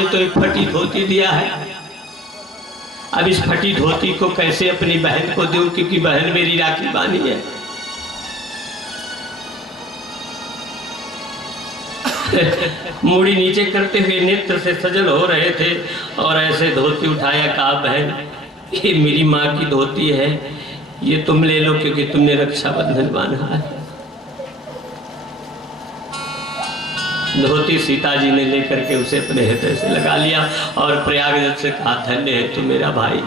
ने तो एक फटी धोती दिया है। अब इस फटी धोती को कैसे अपनी बहन को दूं, क्योंकि बहन मेरी राखी बानी है। मुड़ी नीचे करते हुए नेत्र से सजल हो रहे थे और ऐसे धोती उठाया, कहा बहन ये मेरी माँ की धोती है, ये तुम ले लो क्योंकि तुमने रक्षाबंधन बांधा है। धोती सीता जी ने लेकर के उसे अपने हृदय से लगा लिया और प्रयागराज से कहा धन्य है तू मेरा भाई,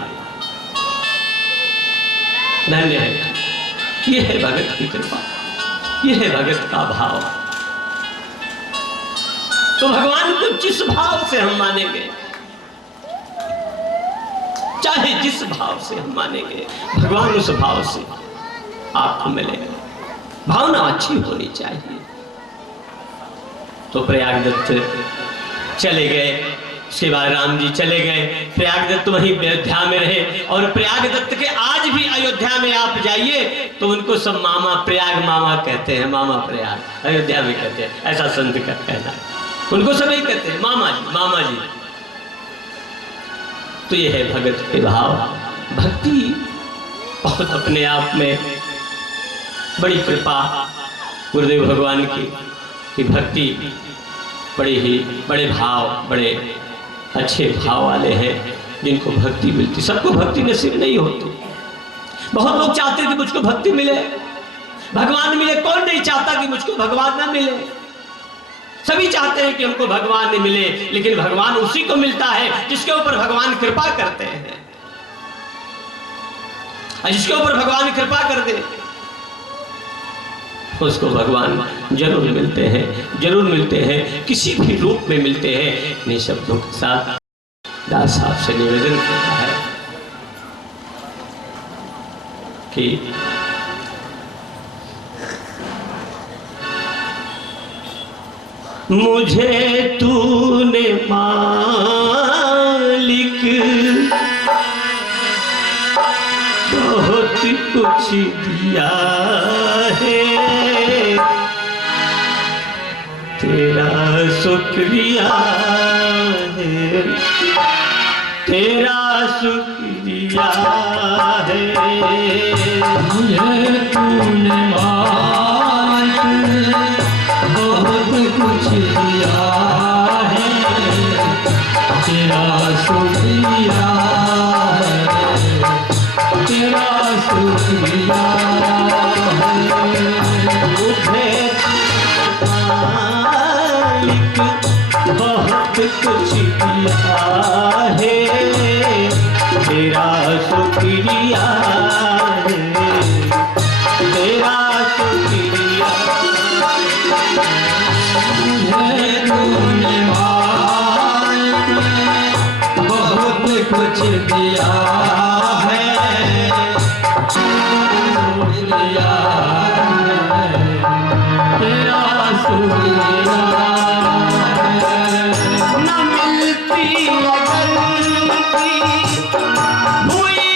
धन्य है। ये है भगत की कृपा, ये है भगत का भाव। तो भगवान को जिस भाव से हम मानेंगे, चाहे जिस भाव से हम मानेंगे, भगवान उस भाव से आपको मिलेगा। भावना अच्छी होनी चाहिए। तो प्रयागदत्त चले गए, उसके बाद राम जी चले गए। प्रयागदत्त वहीं अयोध्या में रहे और प्रयागदत्त के आज भी अयोध्या में आप जाइए तो उनको सब मामा, प्रयाग मामा कहते हैं, मामा प्रयाग अयोध्या में कहते हैं, ऐसा संत का कहना है। उनको सभी कहते हैं मामा जी, मामा जी। तो ये है भगत के भाव। भक्ति बहुत अपने आप में बड़ी कृपा गुरुदेव भगवान की भक्ति बड़े भाव, बड़े अच्छे भाव वाले हैं जिनको भक्ति मिलती। सबको भक्ति नसीब नहीं होती। बहुत लोग चाहते हैं कि मुझको भक्ति मिले, भगवान मिले। कौन नहीं चाहता कि मुझको भगवान ना मिले? सभी चाहते हैं कि हमको भगवान मिले, लेकिन भगवान उसी को मिलता है जिसके ऊपर भगवान कृपा करते हैं। जिसके ऊपर भगवान कृपा कर दे उसको भगवान जरूर मिलते हैं, जरूर मिलते हैं, किसी भी रूप में मिलते हैं। इन शब्दों के साथ दास साहब से निवेदन करता है कि मुझे तूने मालिक बहुत कुछ दिया है, तेरा शुक्रिया है, तेरा शुक्रिया है। मुझे तूने मालिक बहुत कुछ दिया है, तेरा शुक्रिया है, तेरा शुक्रिया है। मुझे मालिक बहुत कुछ दिया है, तेरा शुक्रिया है, तेरा शुक्रिया। मुझे तूने मालिक बहुत कुछ दिया है, शुक्रिया है, तेरा शुक्रिया है। न मिलती अगर हुई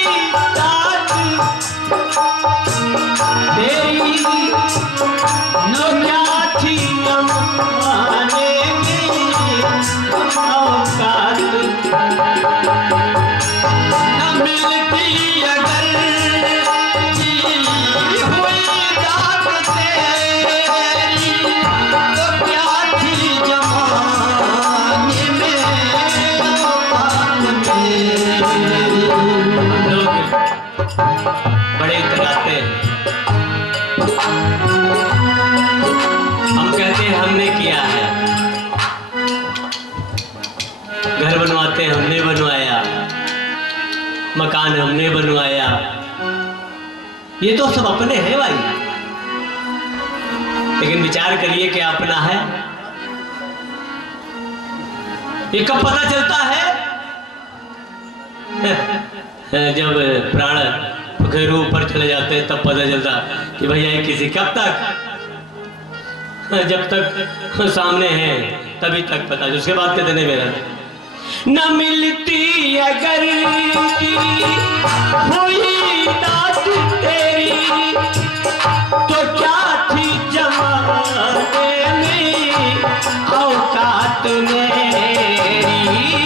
दात तेरी, न क्या थी अमाने में औकात। न मिलती अगर हुई दात तेरी, तो क्या थी जमाने में औकात मेरी। बड़े इतराते हैं, हम कहते हैं हमने किया है, घर बनवाते हैं हमने बनवाया, मकान हमने बनवाया, ये तो सब अपने हैं भाई। लेकिन विचार करिए कि अपना है ये कब पता चलता है? जब प्राण फिर ऊपर चले जाते हैं तब पता चलता कि भैया ये किसी कब तक, जब तक सामने है तभी तक पता। उसके बाद कहते नहीं मेरा न मिलती अगर हुई दात तेरी, तो क्या थी जमाने में औकात मेरी।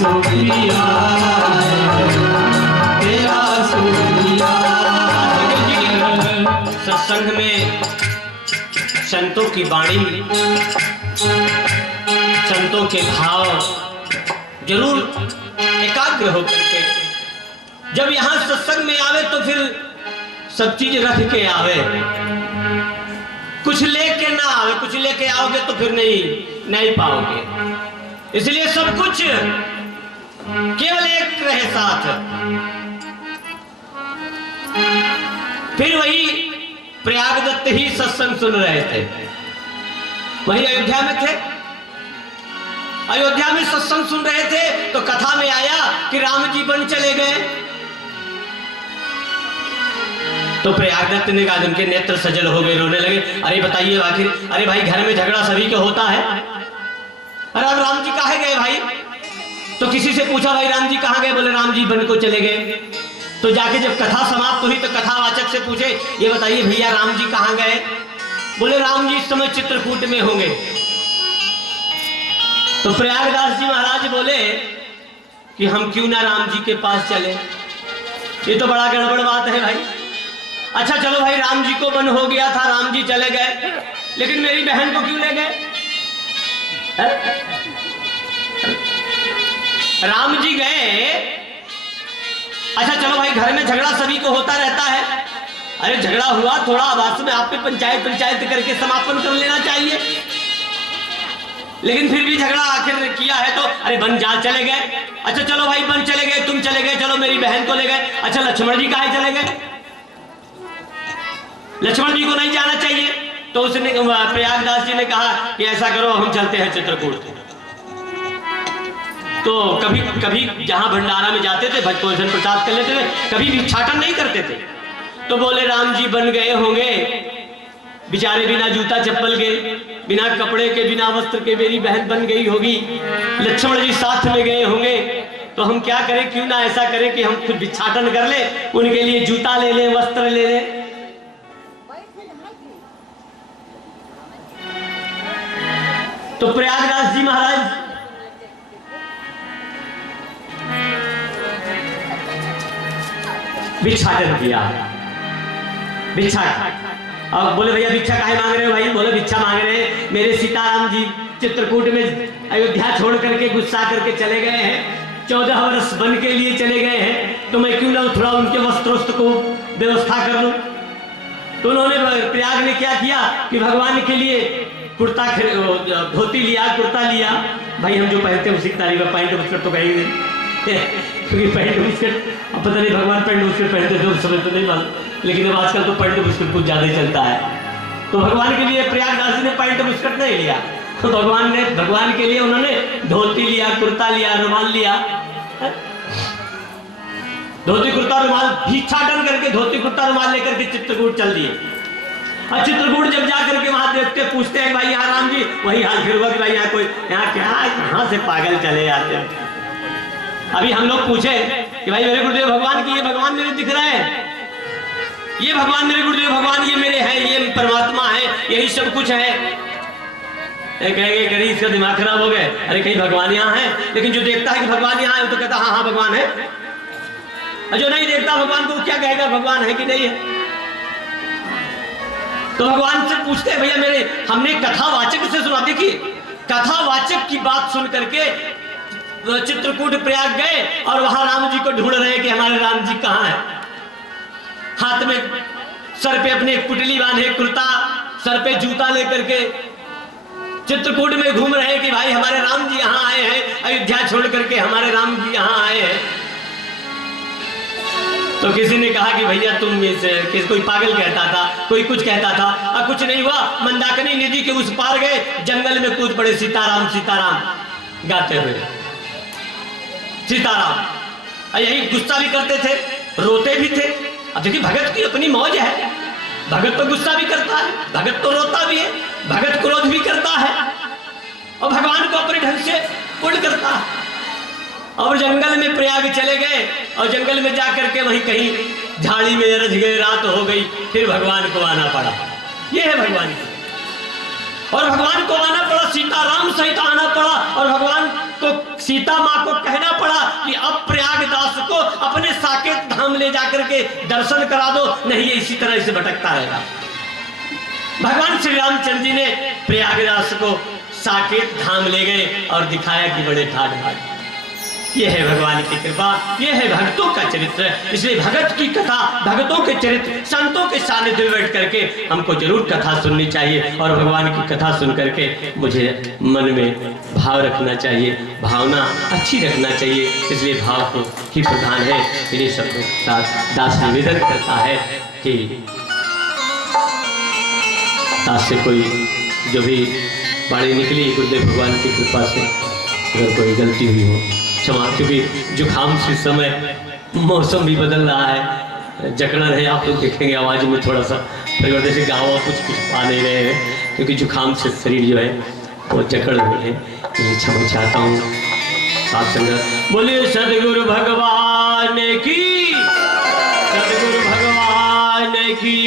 शुक्रिया तेरा शुक्रिया। सत्संग में संतों की वाणी, संतों के भाव जरूर एकाग्र होकर के जब यहां सत्संग में आवे तो फिर सब चीज रख के आवे, कुछ लेके ना आवे। कुछ लेके आओगे तो फिर नहीं पाओगे। इसलिए सब कुछ केवल एक रहे साथ। फिर वही प्रयागदत्त ही सत्संग सुन रहे थे, वही अयोध्या में थे। अयोध्या में सत्संग सुन रहे थे तो कथा में आया कि राम जी वन चले गए। तो प्रयागदत्त ने कहा, उनके नेत्र सजल हो गए, रोने लगे। अरे बताइए आखिर, अरे भाई घर में झगड़ा सभी का होता है। अरे अब राम जी कहाँ गए भाई? तो किसी से पूछा, भाई राम जी कहाँ गए? बोले राम जी वन को चले गए। तो जाके जब कथा समाप्त हुई तो कथावाचक से पूछे, ये बताइए भैया राम जी कहाँ गए? बोले राम जी इस समय चित्रकूट में होंगे। तो प्रयागदास जी महाराज बोले कि हम क्यों ना राम जी के पास चले? ये तो बड़ा गड़बड़ बात है भाई। अच्छा चलो भाई, राम जी को वन हो गया था, राम जी चले गए, लेकिन मेरी बहन को क्यों ले गए? राम जी गए, अच्छा चलो भाई, घर में झगड़ा सभी को होता रहता है। अरे झगड़ा हुआ, थोड़ा आवास में आप पे पंचायत करके समापन कर लेना चाहिए। लेकिन फिर भी झगड़ा आखिर किया है तो अरे बन जा चले गए। अच्छा चलो भाई बन चले गए, तुम चले गए, चलो मेरी बहन को ले गए। अच्छा लक्ष्मण जी काहे चले गए? लक्ष्मण जी को नहीं जाना चाहिए। तो उसने प्रयागदास जी ने कहा कि ऐसा करो, हम चलते हैं चित्रकूट। तो कभी कभी जहां भंडारा में जाते थे भजन प्रसाद कर लेते थे, कभी भिक्षाटन नहीं करते थे। तो बोले राम जी बन गए होंगे, बेचारे बिना जूता चप्पल के, बिना कपड़े के, बिना वस्त्र के मेरी बहन बन गई होगी। लक्ष्मण जी साथ में गए होंगे, तो हम क्या करें, क्यों ना ऐसा करें कि हम खुद भिक्षाटन कर ले, उनके लिए जूता ले लें, वस्त्र ले लें। तो प्रयागदास जी महाराज भिक्षाटन किया। भिक्षा, अब बोले भैया भिक्षा काहे मांग रहे हो भाई? बोले भिक्षा मांग रहे हैं, मेरे सीताराम जी चित्रकूट में अयोध्या छोड़ करके गुस्सा करके चले गए हैं, 14 वर्ष वन के लिए चले गए हैं, तो मैं क्यों ना थोड़ा उनके वस्त्रोस्त को व्यवस्था कर लूं। तो उन्होंने प्रयाग ने क्या किया कि भगवान के लिए कुर्ता, धोती लिया, कुर्ता लिया। भाई हम जो पहनते हैं उसी की तारीफ है, पैंट बुस्कट तो कहेंगे क्योंकि पैंट बुस्कट अब पता नहीं भगवान पैंट बुस्कट पहनते थे उस समय तो नहीं मालूम, लेकिन अब आजकल तो पैंट बुस्कट कुछ ज्यादा ही चलता है। तो भगवान के लिए प्रयागदास जी ने पैंट बुस्कट नहीं लिया, तो भगवान के लिए उन्होंने धोती लिया, कुर्ता लिया, रुमाल लिया। धोती कुर्ता रुमाल भिक्षाटन करके धोती कुर्ता रुमाल लेकर के चित्रकूट चल दिए। और चित्रकूट जब जा करके वहां देखते पूछते हैं भाई यहाँ राम जी, वही हाल फिर हुआ कि भाई यहाँ कोई, यहाँ क्या, कहाँ से पागल चले जाते हैं। अभी हम लोग पूछे कि भाई मेरे गुरुदेव भगवान की, ये भगवान मेरे दिख रहे हैं, ये भगवान मेरे गुरुदेव भगवान ये मेरे हैं, ये परमात्मा है, यही सब कुछ है। कहेंगे गरीब इसका दिमाग खराब हो गया, अरे कहीं भगवान यहाँ है, लेकिन जो देखता है कि भगवान यहाँ है तो कहता हाँ हाँ भगवान है, और जो नहीं देखता भगवान को क्या कहेगा भगवान है कि नहीं है। तो भगवान से पूछते हैं भैया मेरे, हमने कथावाचक से सुना। देखिए कथावाचक की बात सुन करके चित्रकूट प्रयाग गए और वहां राम जी को ढूंढ रहे कि हमारे राम जी कहाँ हैं। हाथ में सर पे अपने पुटली बांधे, कुर्ता, सर पे जूता लेकर के चित्रकूट में घूम रहे कि भाई हमारे राम जी यहाँ आए हैं, अयोध्या छोड़ करके हमारे राम जी यहाँ आए हैं। तो किसी ने कहा कि भैया तुम किस, कोई पागल कहता था, कोई कुछ कहता था, और कुछ नहीं हुआ। मंदाकिनी नदी के उस पार गए, जंगल में कूद पड़े, सीताराम सीताराम गाते हुए, सीताराम। यही गुस्सा भी करते थे, रोते भी थे। अब देखिए भगत की अपनी मौज है, भगत तो गुस्सा भी करता है, भगत तो रोता भी है, भगत क्रोध भी करता है, और भगवान को अपने ढंग से पूर्ण करता है। और जंगल में प्रयाग चले गए, और जंगल में जाकर के वहीं कहीं झाड़ी में रज गए, रात हो गई, फिर भगवान को आना पड़ा। ये है भगवान की, और भगवान को आना पड़ा, सीताराम सहित आना पड़ा, और भगवान को सीता माँ को कहना पड़ा कि अब प्रयागदास को अपने साकेत धाम ले जाकर के दर्शन करा दो, नहीं ये इसी तरह से भटकता रहेगा। भगवान श्री रामचंद्र जी ने प्रयागदास को साकेत धाम ले गए और दिखाया कि बड़े ठाठ बाट। ये है भगवान की कृपा, ये है भक्तों का चरित्र। इसलिए भगत की कथा, भक्तों के चरित्र, संतों के सानिध्य में बैठ करके हमको जरूर कथा सुननी चाहिए और भगवान की कथा सुन करके मुझे मन में भाव रखना चाहिए, भावना अच्छी रखना चाहिए। इसलिए भाव को ही प्रधान है। इन्हीं शब्दों के साथ दास निवेदन करता है कि दास से कोई जो भी बाणी निकली गुरुदेव भगवान की कृपा से अगर कोई गलती हुई हो क्षमा, क्योंकि जुकाम से समय मौसम भी बदल रहा है, जकड़न है, आप लोग देखेंगे आवाज़ में थोड़ा सा परिवर्तन से गाँव कुछ पा नहीं रहे हैं क्योंकि जुकाम से शरीर जो है वो जकड़ हुई है। मैं क्षमा चाहता हूँ। साथ संगत बोलिए सदगुरु भगवान की, सदगुरु भगवान की।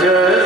Hare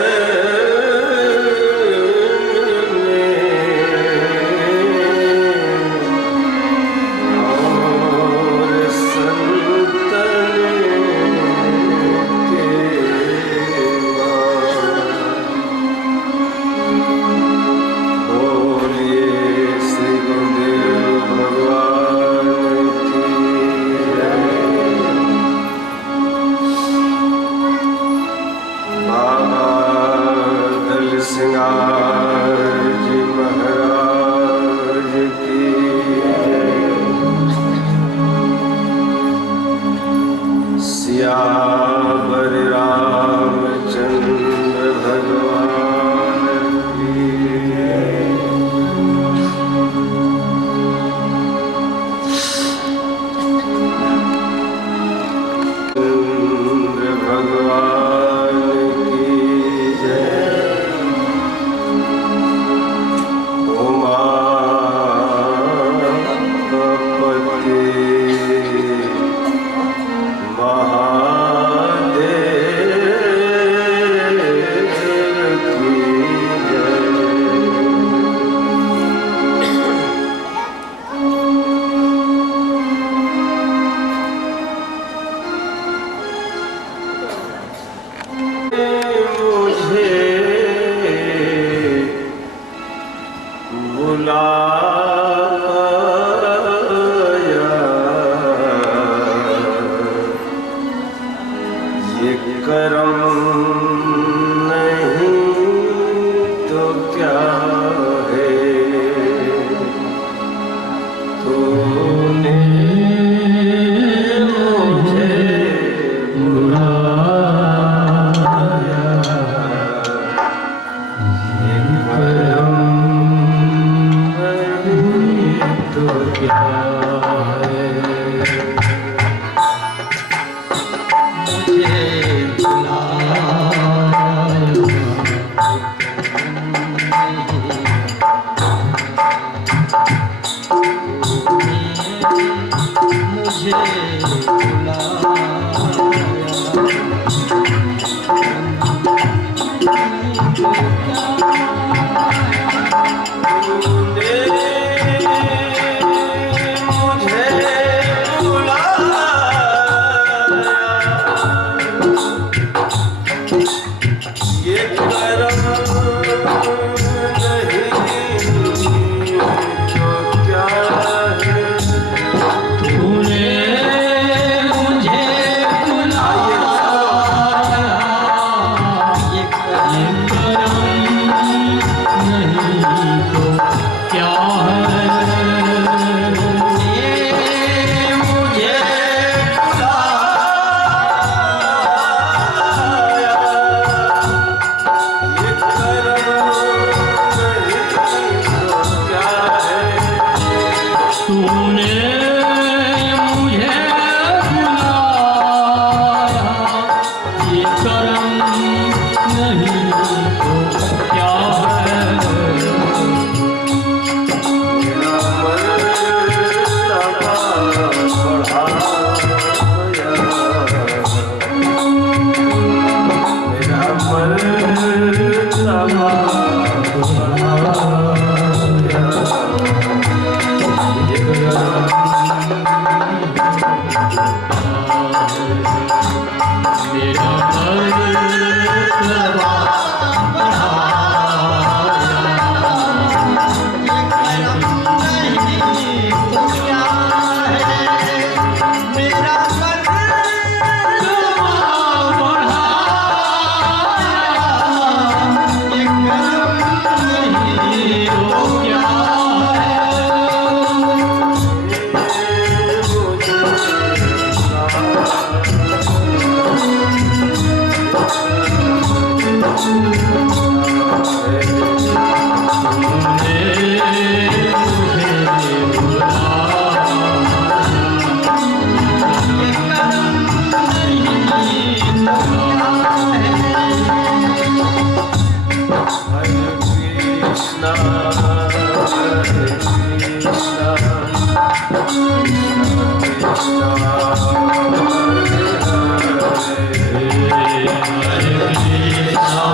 Krishna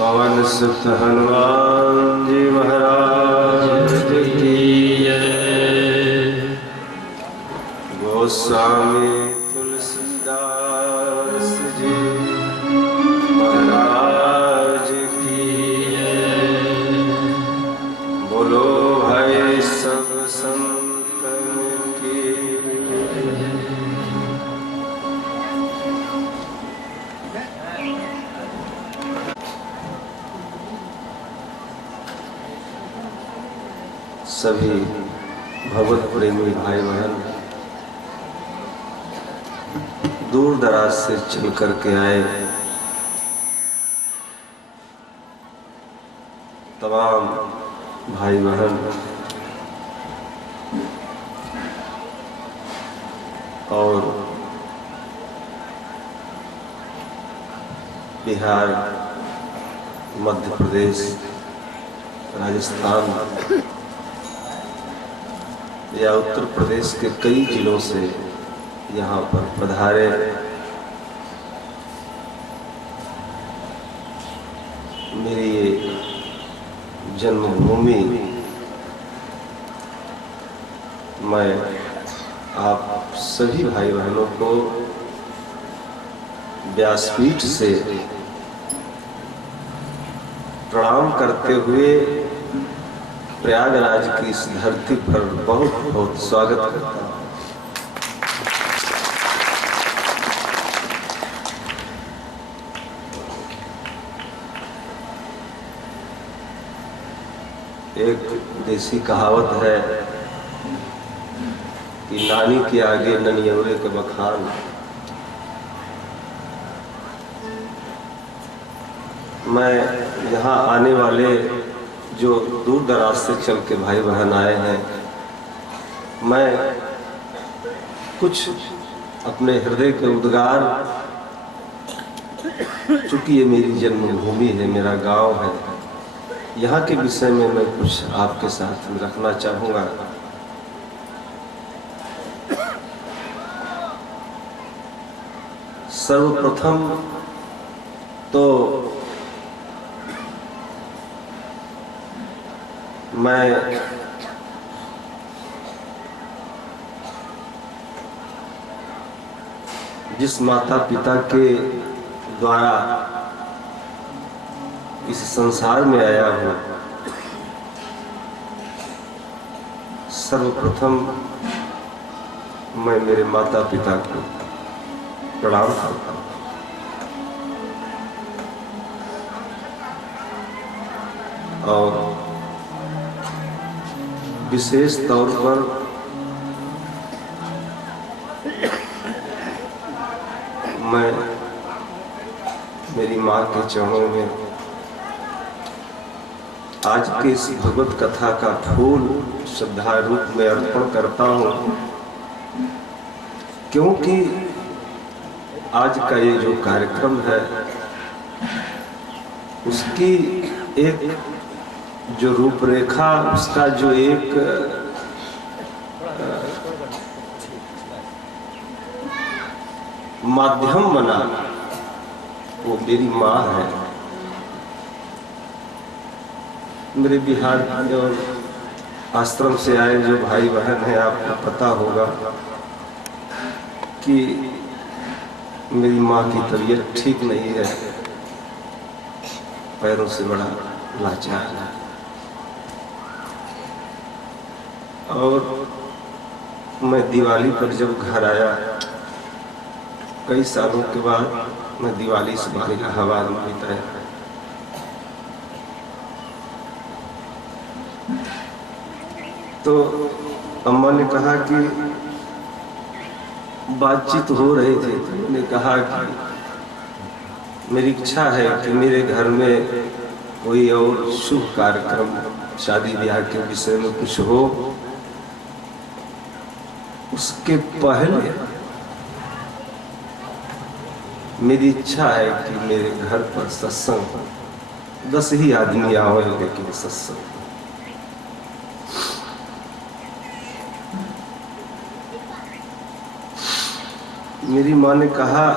पवन सुत हनुमान जी महाराज की जय। गोस्वामी तुलसीदास जी महाराज की जय। बोलो भाई सब संतन की जय। सभी भगवत प्रेमी भाई बहन दूर दराज से चल करके आए, तमाम भाई बहन और बिहार, मध्य प्रदेश, राजस्थान या उत्तर प्रदेश के कई जिलों से यहाँ पर पधारे। मेरी ये जन्मभूमि मैं आप सभी भाई बहनों को व्यासपीठ से प्रणाम करते हुए प्रयागराज की इस धरती पर बहुत बहुत स्वागत करता हूँ। एक देसी कहावत है कि नानी के आगे ननियौरे के बखान। मैं यहाँ आने वाले जो दूर दराज से चल के भाई बहन आए हैं, मैं कुछ अपने हृदय के उद्गार, चूंकि ये मेरी जन्मभूमि है, मेरा गांव है, यहाँ के विषय में मैं कुछ आपके साथ रखना चाहूँगा। सर्वप्रथम तो मैं जिस माता पिता के द्वारा इस संसार में आया हूँ, सर्वप्रथम मैं मेरे माता पिता को प्रणाम करता हूँ। और विशेष तौर पर मैं मेरी माँ के चरणों में आज के इस भगवत कथा का फूल श्रद्धा रूप में अर्पण करता हूँ, क्योंकि आज का ये जो कार्यक्रम है उसकी एक जो रूपरेखा, उसका जो एक माध्यम बना, वो मेरी माँ है। मेरे बिहार और आश्रम से आए जो भाई बहन हैं, आपको पता होगा कि मेरी माँ की तबीयत ठीक नहीं है, पैरों से बड़ा लाचार है। और मैं दिवाली पर जब घर आया, कई सालों के बाद मैं दिवाली से बाहर इलाहाबाद में बिताया, तो अम्मा ने कहा कि बातचीत हो रही थी तो मैंने कहा कि मेरी इच्छा है कि मेरे घर में कोई और शुभ कार्यक्रम, शादी ब्याह के विषय में कुछ हो, उसके पहले मेरी इच्छा है कि मेरे घर पर सत्संग 10 ही आदमी आवे, लेकिन सत्संग मेरी माँ ने कहा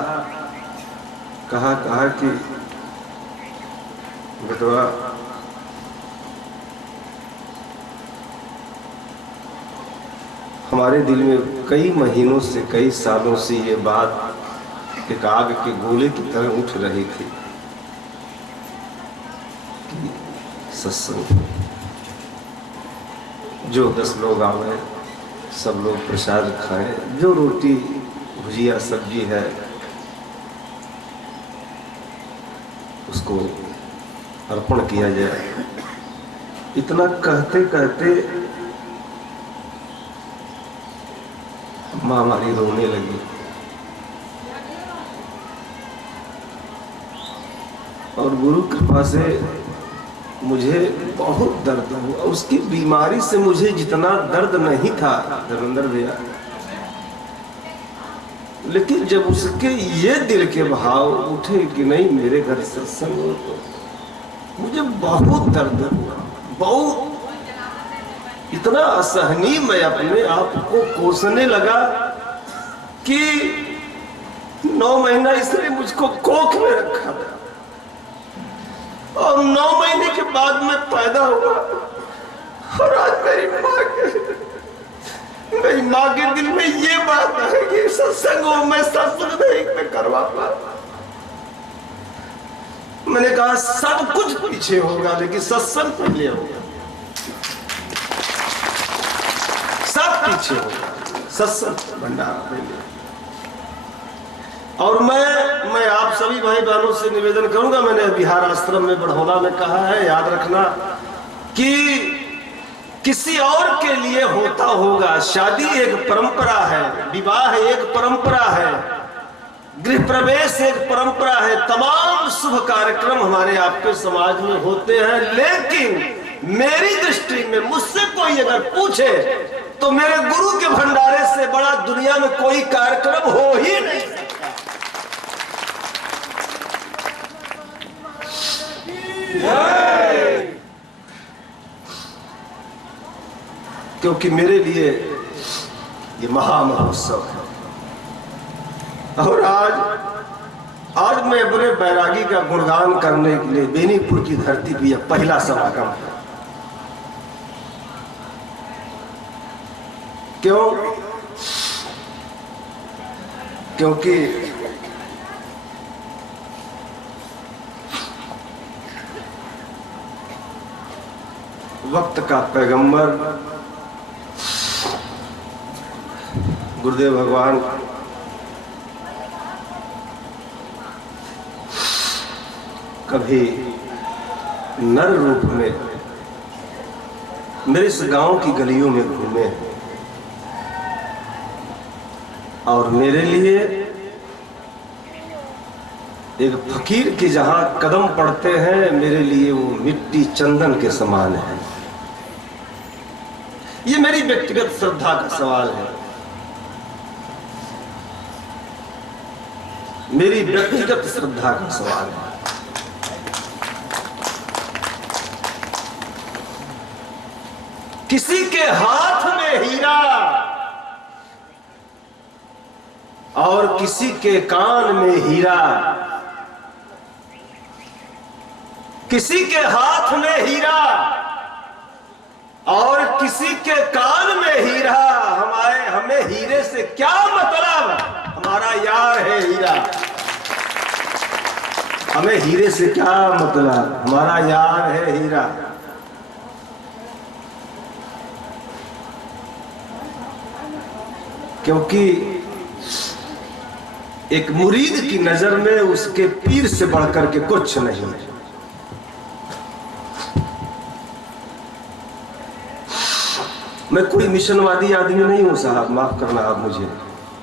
कि बेटवा हमारे दिल में कई महीनों से, कई सालों से ये बात एक आग के गोले की तरह उठ रही थी कि सत्संग जो 10 लोग आवे, सब लोग प्रसाद खाएं, जो रोटी भुजिया सब्जी है उसको अर्पण किया जाए। इतना कहते कहते माँ हमारी रोने लगी और गुरु कृपा से मुझे बहुत दर्द हुआ। उसकी बीमारी से मुझे जितना दर्द नहीं था धर्मेंद्र भैया, लेकिन जब उसके ये दिल के भाव उठे कि नहीं मेरे घर सत्संग हो, तो मुझे बहुत दर्द हुआ, बहुत, इतना असहनीय। मैं अपने आप को कोसने लगा कि 9 महीना इसने मुझको कोख में रखा था और 9 महीने के बाद मैं पैदा हुआ और आज मेरी माँ के दिल में ये बात है कि सत्संग हो, मैं सत्संग नहीं मैं करवा पा। मैंने कहा सब कुछ पीछे होगा लेकिन सत्संग पहले होगा, सब पीछे होगा, सत्संग भंडारा पहले। और मैं आप सभी भाई बहनों से निवेदन करूंगा, मैंने बिहार आश्रम में बढ़ौला में कहा है, याद रखना कि किसी और के लिए होता होगा। शादी एक परंपरा है, विवाह एक परंपरा है, गृह प्रवेश एक परंपरा है, तमाम शुभ कार्यक्रम हमारे आपके समाज में होते हैं। लेकिन मेरी दृष्टि में मुझसे कोई अगर पूछे तो मेरे गुरु के भंडारे से बड़ा दुनिया में कोई कार्यक्रम हो ही नहीं सकता। क्योंकि मेरे लिए ये महामहोत्सव है और आज मैं अपने बैरागी का गुणगान करने के लिए बेनीपुर की धरती पर यह पहला समागम है। क्यों? क्योंकि वक्त का पैगंबर गुरुदेव भगवान कभी नर रूप में मेरे इस गांव की गलियों में घूमे और मेरे लिए एक फकीर की जहां कदम पड़ते हैं मेरे लिए वो मिट्टी चंदन के समान है। ये मेरी व्यक्तिगत श्रद्धा का सवाल है, मेरी व्यक्तिगत श्रद्धा का सवाल है। किसी के हाथ में हीरा और किसी के कान में हीरा, किसी के हाथ में हीरा और किसी के कान में हीरा। हमें हीरे से क्या मतलब, हमारा यार है हीरा। हमें हीरे से क्या मतलब, हमारा यार है हीरा। क्योंकि एक मुरीद की नजर में उसके पीर से बढ़कर के कुछ नहीं है। मैं कोई मिशनवादी आदमी नहीं हूं साहब, माफ करना आप मुझे,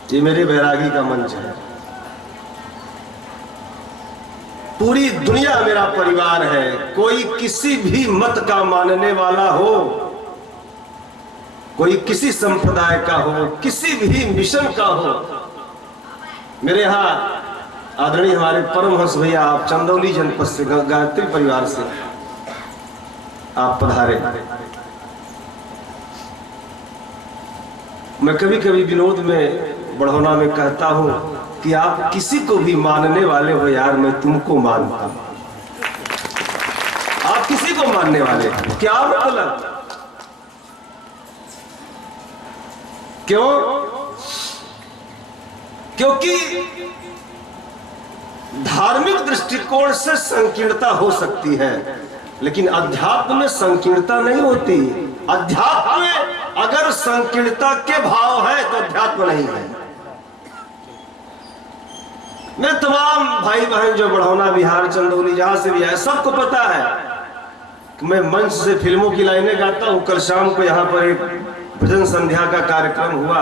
ये मेरे बैरागी का मंच है। पूरी दुनिया मेरा परिवार है। कोई किसी भी मत का मानने वाला हो, कोई किसी संप्रदाय का हो, किसी भी मिशन का हो, मेरे यहाँ आदरणीय हमारे परमहंस भैया, आप चंदौली जनपद से, गायत्री परिवार से आप पधारे। मैं कभी कभी विनोद में, बढ़ौना में कहता हूं कि आप किसी को भी मानने वाले हो यार, मैं तुमको मानता हूं। आप किसी को मानने वाले हो, क्या मतलब? क्यों? क्योंकि धार्मिक दृष्टिकोण से संकीर्णता हो सकती है, लेकिन अध्यात्म में संकीर्णता नहीं होती। अध्यात्म में अगर संकीर्णता के भाव है तो अध्यात्म नहीं है। मैं तमाम भाई बहन जो बढ़ौना, बिहार, चंदौली, जहां से भी है, सबको पता है कि मैं मंच से फिल्मों की लाइनें गाता हूं। कल शाम को यहाँ पर एक भजन संध्या का कार्यक्रम हुआ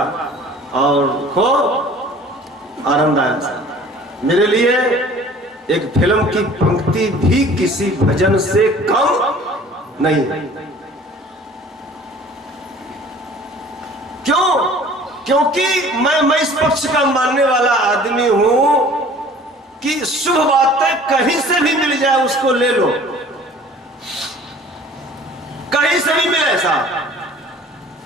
और खूब आनंद आया। मेरे लिए एक फिल्म की पंक्ति भी किसी भजन से कम नहीं है। क्यों? क्योंकि मैं इस पक्ष का मानने वाला आदमी हूं कि शुभ बातें कहीं से भी मिल जाए उसको ले लो, कहीं से भी मिले साहब,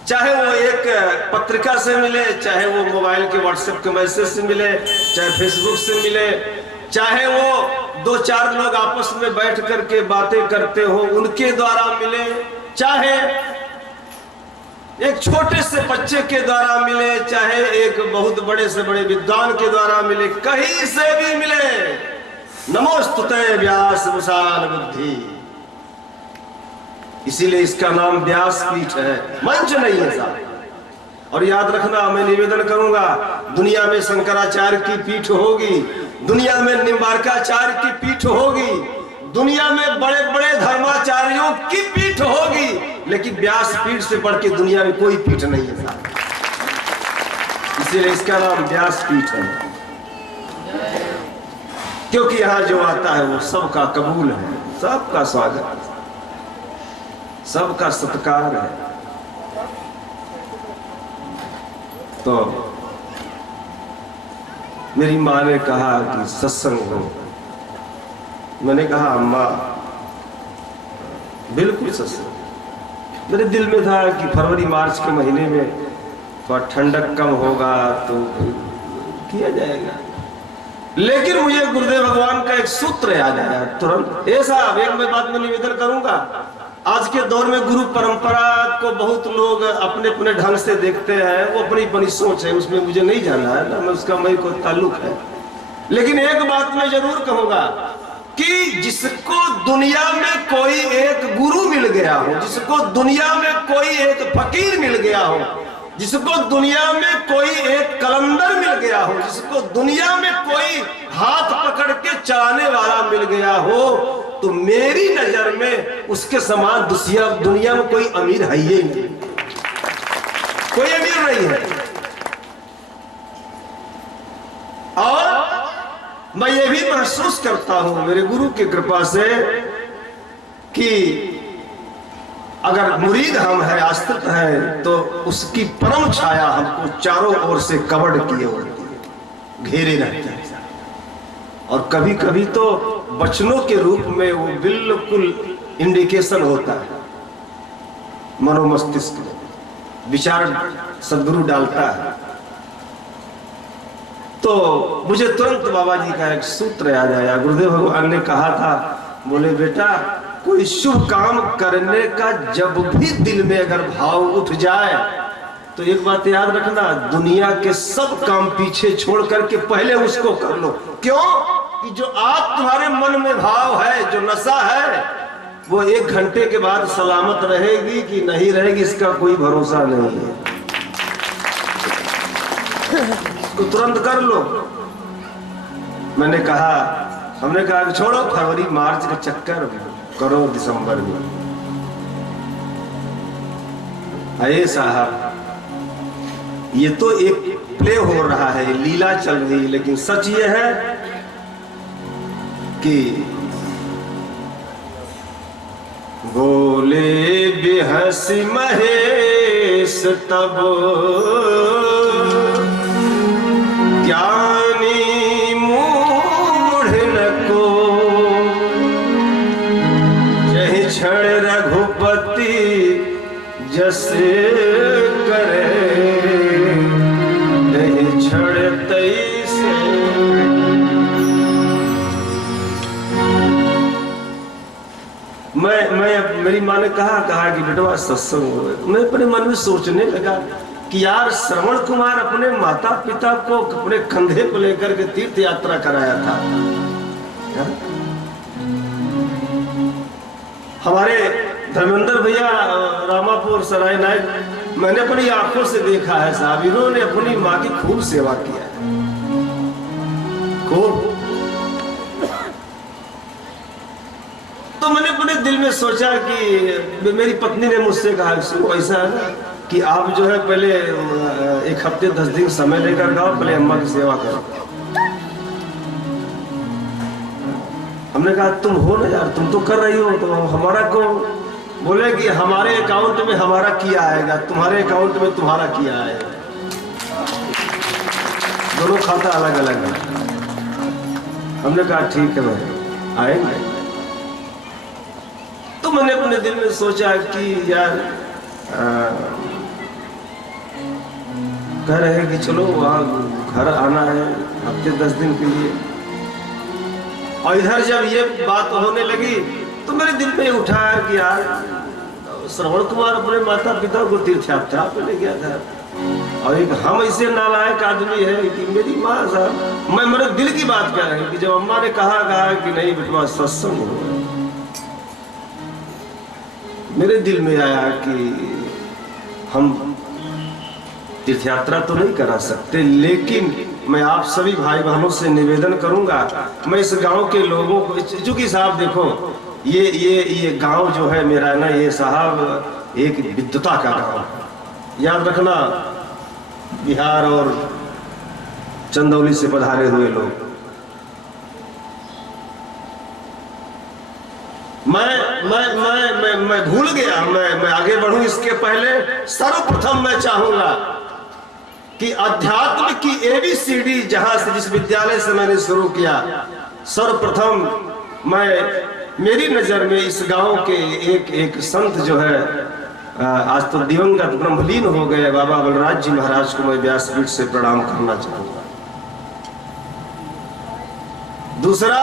चाहे वो एक पत्रिका से मिले, चाहे वो मोबाइल के व्हाट्सएप के मैसेज से मिले, चाहे फेसबुक से मिले, चाहे वो दो चार लोग आपस में बैठ करके बातें करते हो उनके द्वारा मिले, चाहे एक छोटे से बच्चे के द्वारा मिले, चाहे एक बहुत बड़े से बड़े विद्वान के द्वारा मिले, कहीं से भी मिले। नमोस्तुते व्यास विशाल बुद्धि, इसीलिए इसका नाम व्यासपीठ है, मंच नहीं है साहब। और याद रखना, मैं निवेदन करूंगा, दुनिया में शंकराचार्य की पीठ होगी, दुनिया में निम्बार्काचार्य की पीठ होगी, दुनिया में बड़े बड़े धर्माचार्यों की पीठ होगी, लेकिन व्यासपीठ से बढ़ के दुनिया में कोई पीठ नहीं है साहब। इसीलिए इसका नाम व्यासपीठ है, क्योंकि यहां जो आता है वो सबका कबूल है, सबका स्वागत है, सबका सत्कार है। तो मेरी माँ ने कहा कि सत्संग हो। मैंने कहा अम्मा बिल्कुल सत्संग। मेरे दिल में था कि फरवरी मार्च के महीने में थोड़ा ठंडक कम होगा तो किया जाएगा, लेकिन मुझे गुरुदेव भगवान का एक सूत्र याद आया तुरंत। ऐसा एक मैं बात में निवेदन करूंगा, आज के दौर में गुरु परंपरा को बहुत लोग अपने अपने ढंग से देखते हैं, वो अपनी अपनी सोच है, उसमें मुझे नहीं जाना है ना, मैं उसका मैं कोई ताल्लुक है। लेकिन एक बात मैं जरूर कहूंगा कि जिसको दुनिया में कोई एक गुरु मिल गया हो, जिसको दुनिया में कोई एक फकीर मिल गया हो, जिसको दुनिया में कोई एक कलंदर मिल गया हो, जिसको दुनिया में कोई हाथ पकड़ के चलाने वाला मिल गया हो, तो मेरी नजर में उसके समान दुनिया में कोई अमीर है ही नहीं, कोई अमीर नहीं है। और मैं ये भी महसूस करता हूं मेरे गुरु की कृपा से कि अगर मुरीद हम है, आश्रित है, तो उसकी परम छाया हमको चारों ओर से कवर किए होती है, घेरे रहते हैं। और कभी कभी तो वचनों के रूप में वो बिल्कुल इंडिकेशन होता है, मनोमस्तिष्क में विचार सदगुरु डालता है। तो मुझे तुरंत बाबा जी का एक सूत्र याद आया। गुरुदेव भगवान ने कहा था, बोले बेटा कोई शुभ काम करने का जब भी दिल में अगर भाव उठ जाए तो एक बात याद रखना, दुनिया के सब काम पीछे छोड़ करके पहले उसको कर लो। क्यों? कि जो आज तुम्हारे मन में भाव है, जो नशा है, वो 1 घंटे के बाद सलामत रहेगी कि नहीं रहेगी इसका कोई भरोसा नहीं है। तो तुरंत कर लो। मैंने कहा, हमने कहा छोड़ो फरवरी मार्च का चक्कर, करो दिसंबर में। अरे साहब, ये तो एक प्ले हो रहा है, लीला चल रही है, लेकिन सच ये है कि बोले बेहस महेश तब ज्ञानी मूढ़ न को, जहि क्षण रघुपति जस करे, तहि क्षण तैसे। मेरी माँ ने कहा कि बेटवा सत्संग हो। मैं अपने मन में सोचने लगा कि यार श्रवण कुमार अपने माता पिता को अपने कंधे पर लेकर के तीर्थ यात्रा कराया था। हमारे धर्मेंद्र भैया रामापुर सराय नायक, मैंने अपनी आंखों से देखा है साहब, इन्होंने अपनी माँ की खूब सेवा किया है, खूब। तो मैंने अपने दिल में सोचा कि मेरी पत्नी ने मुझसे कहा सुनो ऐसा है ना कि आप जो है पहले 1 हफ्ते 10 दिन समय लेकर जाओ, पहले अम्मा की सेवा करो। हमने कहा तुम हो ना यार, तुम तो कर रही हो, तो हमारा कौन? बोले कि हमारे अकाउंट में हमारा किया आएगा, तुम्हारे अकाउंट में तुम्हारा किया आएगा, दोनों खाता अलग अलग है। हमने कहा ठीक है भाई आएंगे। तो मैंने अपने दिल में सोचा कि यार कह रहे हैं कि चलो वहाँ घर आना है हफ्ते 10 दिन के लिए, और इधर जब ये बात होने लगी तो मेरे दिल में उठा कि यार श्रवण कुमार अपने माता पिता को तीर्थ यात्रा पे ले गया था, और एक हम ऐसे नालायक आदमी है कि मेरी माँ साहब, मैं मेरे दिल की बात कह रही कि जब अम्मा ने कहा कि नहीं बेटवा सत्संग हो, मेरे दिल में आया कि हम तीर्थ यात्रा तो नहीं करा सकते, लेकिन मैं आप सभी भाई बहनों से निवेदन करूंगा, मैं इस गांव के लोगों को, चूंकि साहब देखो ये गांव जो है मेरा ना, ये साहब एक विद्वता का गांव, याद रखना, बिहार और चंदौली से पधारे हुए लोग। मैं भूल गया, मैं आगे बढ़ूं इसके पहले सर्वप्रथम मैं चाहूंगा कि अध्यात्म की ABCD जहां से, जिस विद्यालय से मैंने शुरू किया, सर्वप्रथम मेरी नजर में इस गांव के एक संत जो है, आज तो दिवंगत ब्रह्मलीन हो गए, बाबा बलराज जी महाराज को मैं व्यासपीठ से प्रणाम करना चाहूंगा। दूसरा,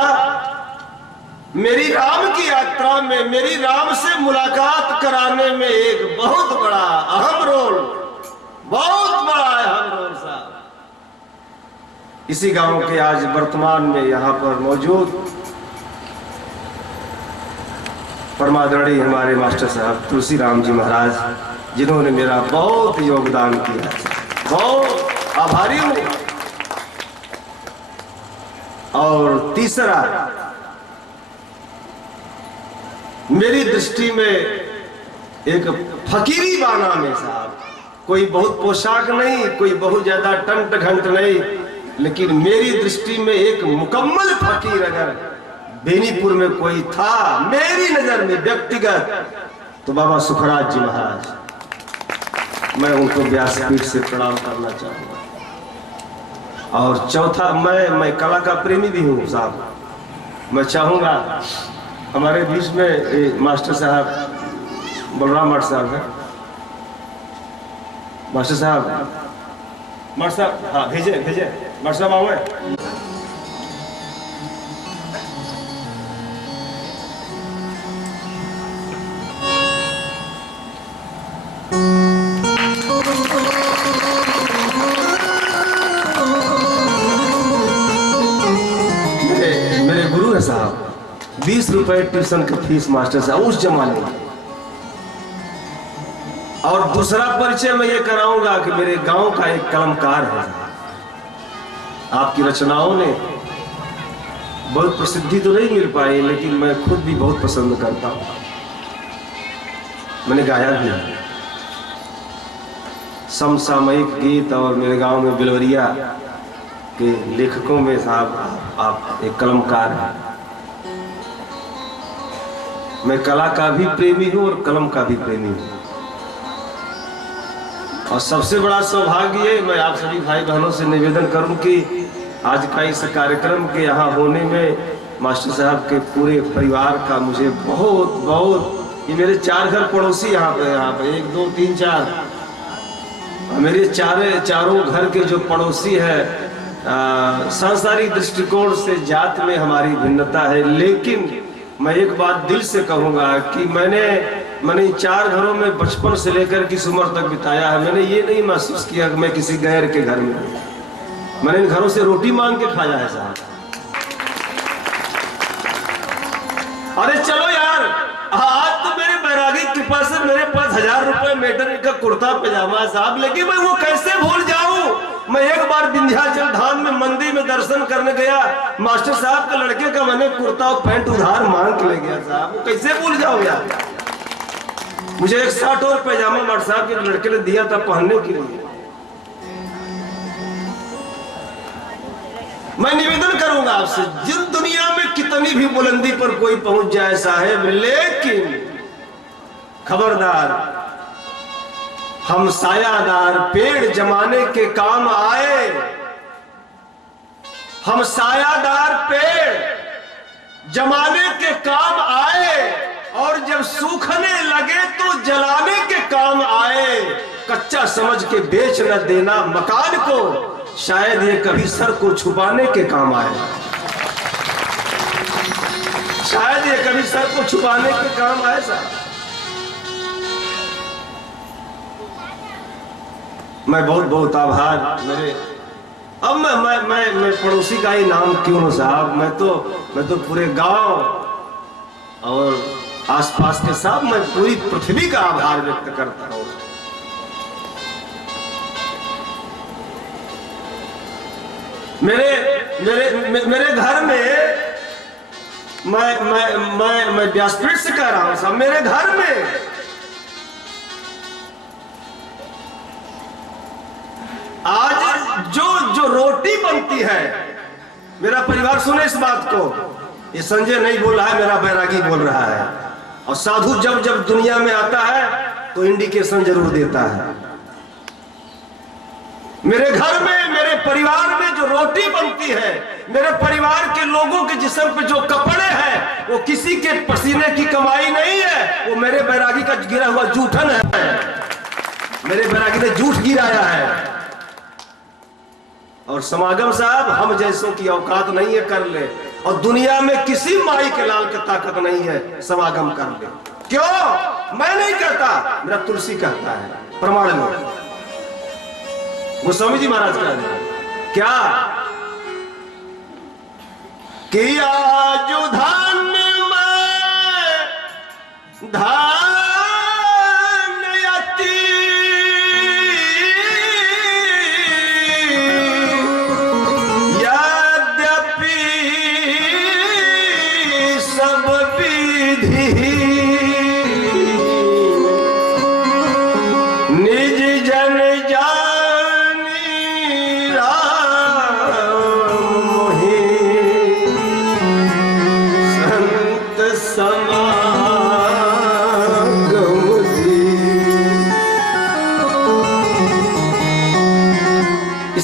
मेरी राम की यात्रा में, मेरी राम से मुलाकात कराने में एक बहुत बड़ा अहम रोल, बहुत बड़ा अहम रोल साहब इसी गांव के आज वर्तमान में यहाँ पर मौजूद परमादरणीय हमारे मास्टर साहब तुलसी राम जी महाराज, जिन्होंने मेरा बहुत योगदान किया, बहुत आभारी हूँ। और तीसरा, मेरी दृष्टि में एक फकीरी बाना में साहब, कोई बहुत पोशाक नहीं, कोई बहुत ज्यादा टंट घंट नहीं, लेकिन मेरी दृष्टि में एक मुकम्मल फकीर अगर बेनीपुर में कोई था मेरी नजर में व्यक्तिगत, तो बाबा सुखराज जी महाराज, मैं उनको व्यासपीठ से प्रणाम करना चाहूंगा। और चौथा, मैं कला का प्रेमी भी हूँ साहब, मैं चाहूंगा हमारे बीच में मास्टर साहब बलराम मठ साहब है, मास्टर साहब हाँ भेजे मास्टर साहब आओ। मेरे गुरु है साहब, 20 रुपए ट्यूशन की फीस मास्टर साहब उस जमाने में। और दूसरा परिचय मैं ये कराऊंगा कि मेरे गांव का एक कलमकार है, आपकी रचनाओं ने बहुत प्रसिद्धि तो नहीं मिल पाई, लेकिन मैं खुद भी बहुत पसंद करता हूं, मैंने गाया भी है समसामयिक गीत। और मेरे गांव में बिलवरिया के लेखकों में साहब आप एक कलमकार हैं। मैं कला का भी प्रेमी हूँ और कलम का भी प्रेमी हूँ। और सबसे बड़ा सौभाग्य ये, मैं आप सभी भाई बहनों से निवेदन करूं कि आज का इस कार्यक्रम के यहाँ होने में मास्टर साहब के पूरे परिवार का मुझे बहुत बहुत, ये मेरे 4 घर पड़ोसी यहाँ पे 1 2 3 4 मेरे चारों घर के जो पड़ोसी है, सांसारिक दृष्टिकोण से जात में हमारी भिन्नता है, लेकिन मैं एक बात दिल से कहूँगा कि मैंने 4 घरों में बचपन से लेकर किस उम्र तक बिताया है। मैंने ये नहीं महसूस किया कि मैं किसी गैर के घर में हूँ। मैंने इन घरों से रोटी मांग के खाया है साहब। अरे चलो यार, आज तो मेरे बैरागी कृपा से मेरे पास 1000 रुपए मीटर का कुर्ता पैजामा साहब, लेकिन मैं वो कैसे भूल जाऊं। मैं एक बार विंध्याचल धाम में मंदिर में दर्शन करने गया, मास्टर साहब के लड़के का मैंने कुर्ता और पैंट उधार मांग के ले गया साहब, वो कैसे भूल जाऊं यार। मुझे एक शर्ट और पैजामा मास्टर साहब के लड़के ने दिया था पहनने के लिए। मैं निवेदन करूंगा आपसे, जिन दुनिया में कितनी भी बुलंदी पर कोई पहुंच जाए साहेब, लेकिन खबरदार हम सायादार पेड़ जमाने के काम आए। हम सायादार पेड़ जमाने के काम आए, और जब सूखने लगे तो जलाने के काम आए। कच्चा समझ के बेच न देना मकान को, शायद ये कभी सर को छुपाने के काम आए। शायद ये कभी सर को छुपाने के काम आए साहब। मैं बहुत बहुत आभार मेरे, अब मैं पड़ोसी का ही नाम क्यों ना साहब, मैं तो पूरे गांव और आसपास के साहब, मैं पूरी पृथ्वी का आभार व्यक्त करता हूं। मेरे घर में मैं व्यासपीठ से कह रहा हूं साहब, मेरे घर में आज जो रोटी बनती है, मेरा परिवार सुने इस बात को, ये संजय नहीं बोल रहा है, मेरा बैरागी बोल रहा है। और साधु जब दुनिया में आता है तो इंडिकेशन जरूर देता है। मेरे घर में, मेरे परिवार में जो रोटी बनती है, मेरे परिवार के लोगों के जिस्म पे जो कपड़े हैं, वो किसी के पसीने की कमाई नहीं है, वो मेरे बैरागी का गिरा हुआ जूठन है। मेरे बैरागी ने जूठ गिराया है। और समागम साहब, हम जैसों की औकात नहीं है, कर ले। और दुनिया में किसी माई के लाल की ताकत नहीं है, समागम कर ले। क्यों? मैं नहीं कहता, मेरा तुलसी कहता है। प्रमाण लो, गोस्वामी जी महाराज कह रहे हैं क्या कि आज धान में धान यति यद्यपि सब विधि निज जन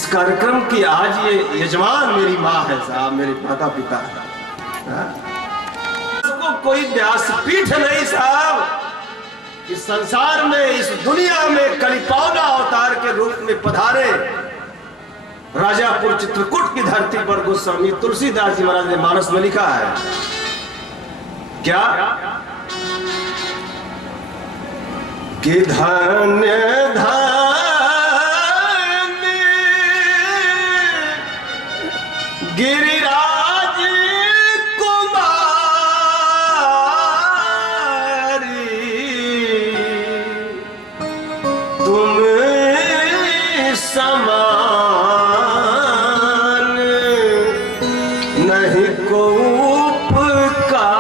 कार्यक्रम की आज ये यजमान मेरी माँ है साहब, मेरे माता पिता है। उसको कोई व्यासपीठ नहीं साहब। इस संसार में, इस दुनिया में कलिपावना अवतार के रूप में पधारे राजापुर चित्रकूट की धरती पर गोस्वामी तुलसीदास जी महाराज ने मानस में लिखा है क्या कि धन्य धन्य गिरिराज कुमारी तुम समान नहीं को उपकारी।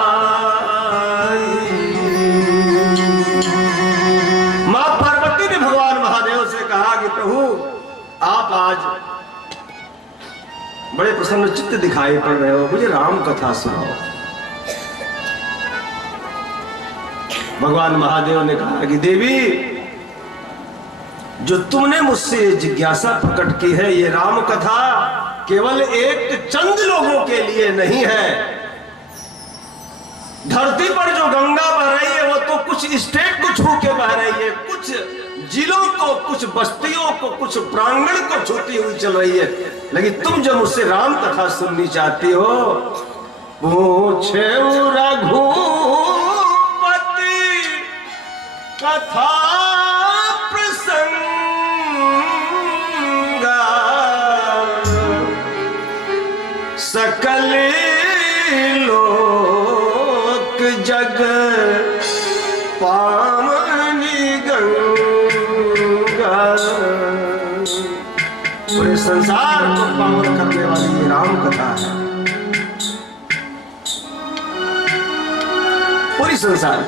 मां पार्वती ने भगवान महादेव से कहा कि प्रभु आप आज बड़े प्रसन्न चित्त दिखाई पड़ रहे हो, मुझे राम कथा सुनाओ। भगवान महादेव ने कहा कि देवी, जो तुमने मुझसे जिज्ञासा प्रकट की है, ये राम कथा केवल एक चंद लोगों के लिए नहीं है। धरती पर जो गंगा बह रही है वो तो कुछ स्टेट को छू के बह रही है, कुछ जिलों को, कुछ बस्तियों को, कुछ प्रांगण को छूती हुई चल रही है। लेकिन तुम जो मुझसे राम कथा सुननी चाहती हो, पूछे रघुपति कथा प्रसंगा, सकल लोक जग पावनी गंगा। पूरे संसार को पावन करने वाली ये राम कथा है। पूरी संसार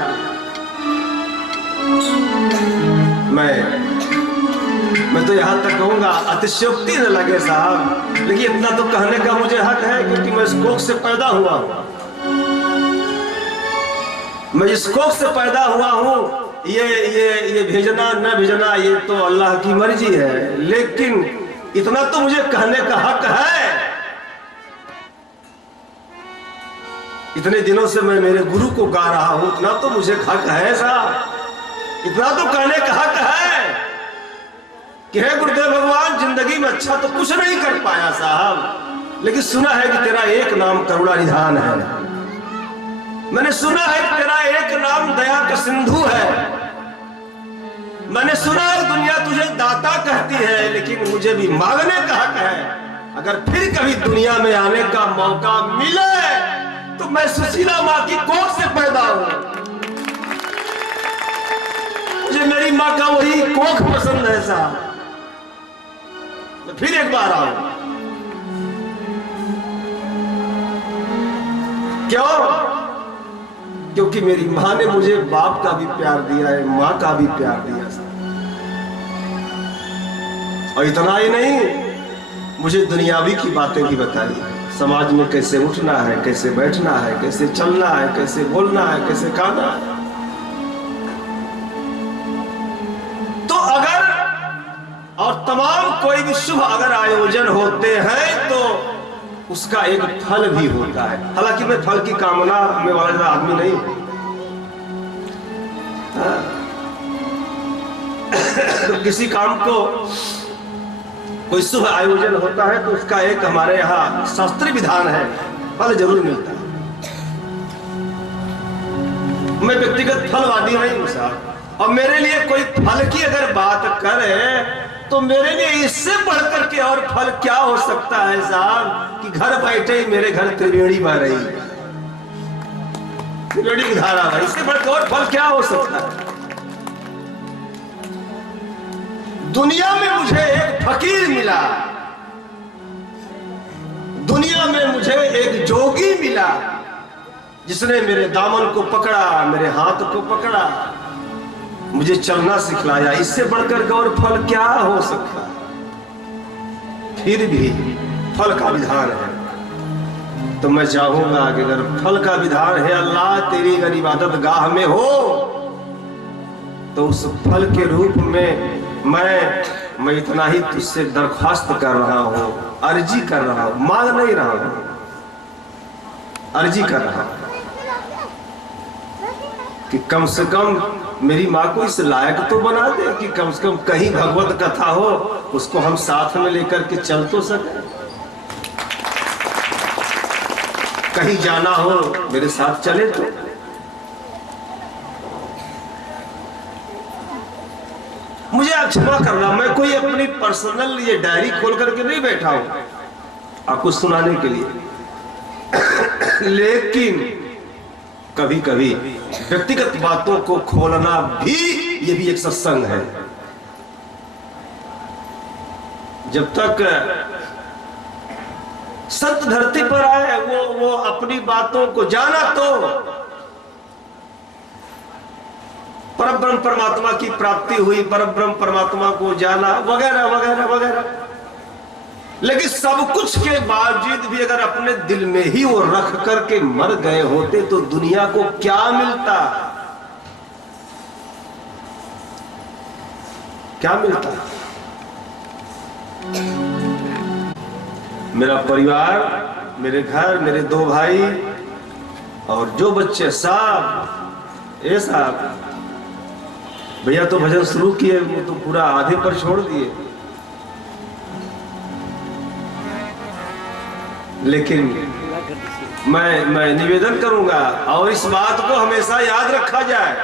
मैं तो यहां तक कहूंगा, अतिशयोक्ति न लगे साहब, लेकिन इतना तो कहने का मुझे हक है क्योंकि मैं इस कोख से पैदा हुआ हूं। मैं इस कोख से पैदा हुआ हूं। ये भेजना न भेजना ये तो अल्लाह की मर्जी है, लेकिन इतना तो मुझे कहने का हक है। इतने दिनों से मैं मेरे गुरु को गा रहा हूं, इतना तो मुझे हक है साहब, इतना तो कहने का हक है कि हे गुरुदेव भगवान, जिंदगी में अच्छा तो कुछ नहीं कर पाया साहब, लेकिन सुना है कि तेरा एक नाम करुणा निधान है। मैंने सुना है कि तेरा एक नाम दया का सिंधु है। मैंने सुना है दुनिया तुझे दाता कहती है, लेकिन मुझे भी मांगने का हक है। अगर फिर कभी दुनिया में आने का मौका मिले तो मैं सुशीला माँ की कोख से पैदा हूं। मुझे मेरी माँ का वही कोख पसंद है साहब। मैं फिर एक बार आऊं। क्यों? क्योंकि मेरी माँ ने मुझे बाप का भी प्यार दिया है, माँ का भी प्यार दिया है। और इतना ही नहीं, मुझे दुनियावी की बातें भी बताई, समाज में कैसे उठना है, कैसे बैठना है, कैसे चलना है, कैसे बोलना है, कैसे खाना है। तो अगर और तमाम कोई भी शुभ अगर आयोजन होते हैं तो उसका एक फल भी होता है। हालांकि मैं फल की कामना में वाला आदमी नहीं हूं। तो किसी काम को कोई शुभ आयोजन होता है तो उसका एक हमारे यहाँ शास्त्रीय विधान है, फल जरूर मिलता है। मैं व्यक्तिगत फलवादी नहीं हूं साहब, और मेरे लिए कोई फल की अगर बात करे तो मेरे लिए इससे बढ़कर के और फल क्या हो सकता है साहब कि घर बैठे ही मेरे घर त्रिवेणी बह रही है, त्रिवेणी की धारा है। इससे बढ़कर और फल क्या हो सकता है? दुनिया में मुझे एक फकीर मिला, दुनिया में मुझे एक जोगी मिला जिसने मेरे दामन को पकड़ा, मेरे हाथ को पकड़ा, मुझे चलना सिखलाया। इससे बढ़कर और फल क्या हो सकता है? फिर भी फल का विधान है तो मैं चाहूंगा कि अगर फल का विधान है अल्लाह तेरी अगर इबादत गाह में हो तो उस फल के रूप में मैं इतना ही तुझसे दरख्वास्त कर रहा हूं, अर्जी कर रहा हूं, मांग नहीं रहा हूं, अर्जी कर रहा हूं कि कम से कम मेरी माँ को इस लायक तो बना दे कि कम से कम कहीं भगवत कथा हो उसको हम साथ में लेकर के चल तो सके, कहीं जाना हो मेरे साथ चले तो। मुझे आप क्षमा करना, मैं कोई अपनी पर्सनल ये डायरी खोल करके नहीं बैठा हूं आपको सुनाने के लिए, लेकिन कभी कभी व्यक्तिगत बातों को खोलना भी ये भी एक सत्संग है। जब तक संत धरती पर आए वो अपनी बातों को जाना तो परब्रह्म परमात्मा की प्राप्ति हुई, परब्रह्म परमात्मा को जाना वगैरह वगैरह वगैरह। लेकिन सब कुछ के बावजूद भी अगर अपने दिल में ही वो रख करके मर गए होते तो दुनिया को क्या मिलता? क्या मिलता? मेरा परिवार, मेरे घर, मेरे 2 भाई और जो बच्चे। साहब ए साहब, भैया तो भजन शुरू किए, वो तो पूरा आधे पर छोड़ दिए। लेकिन मैं निवेदन करूंगा और इस बात को हमेशा याद रखा जाए,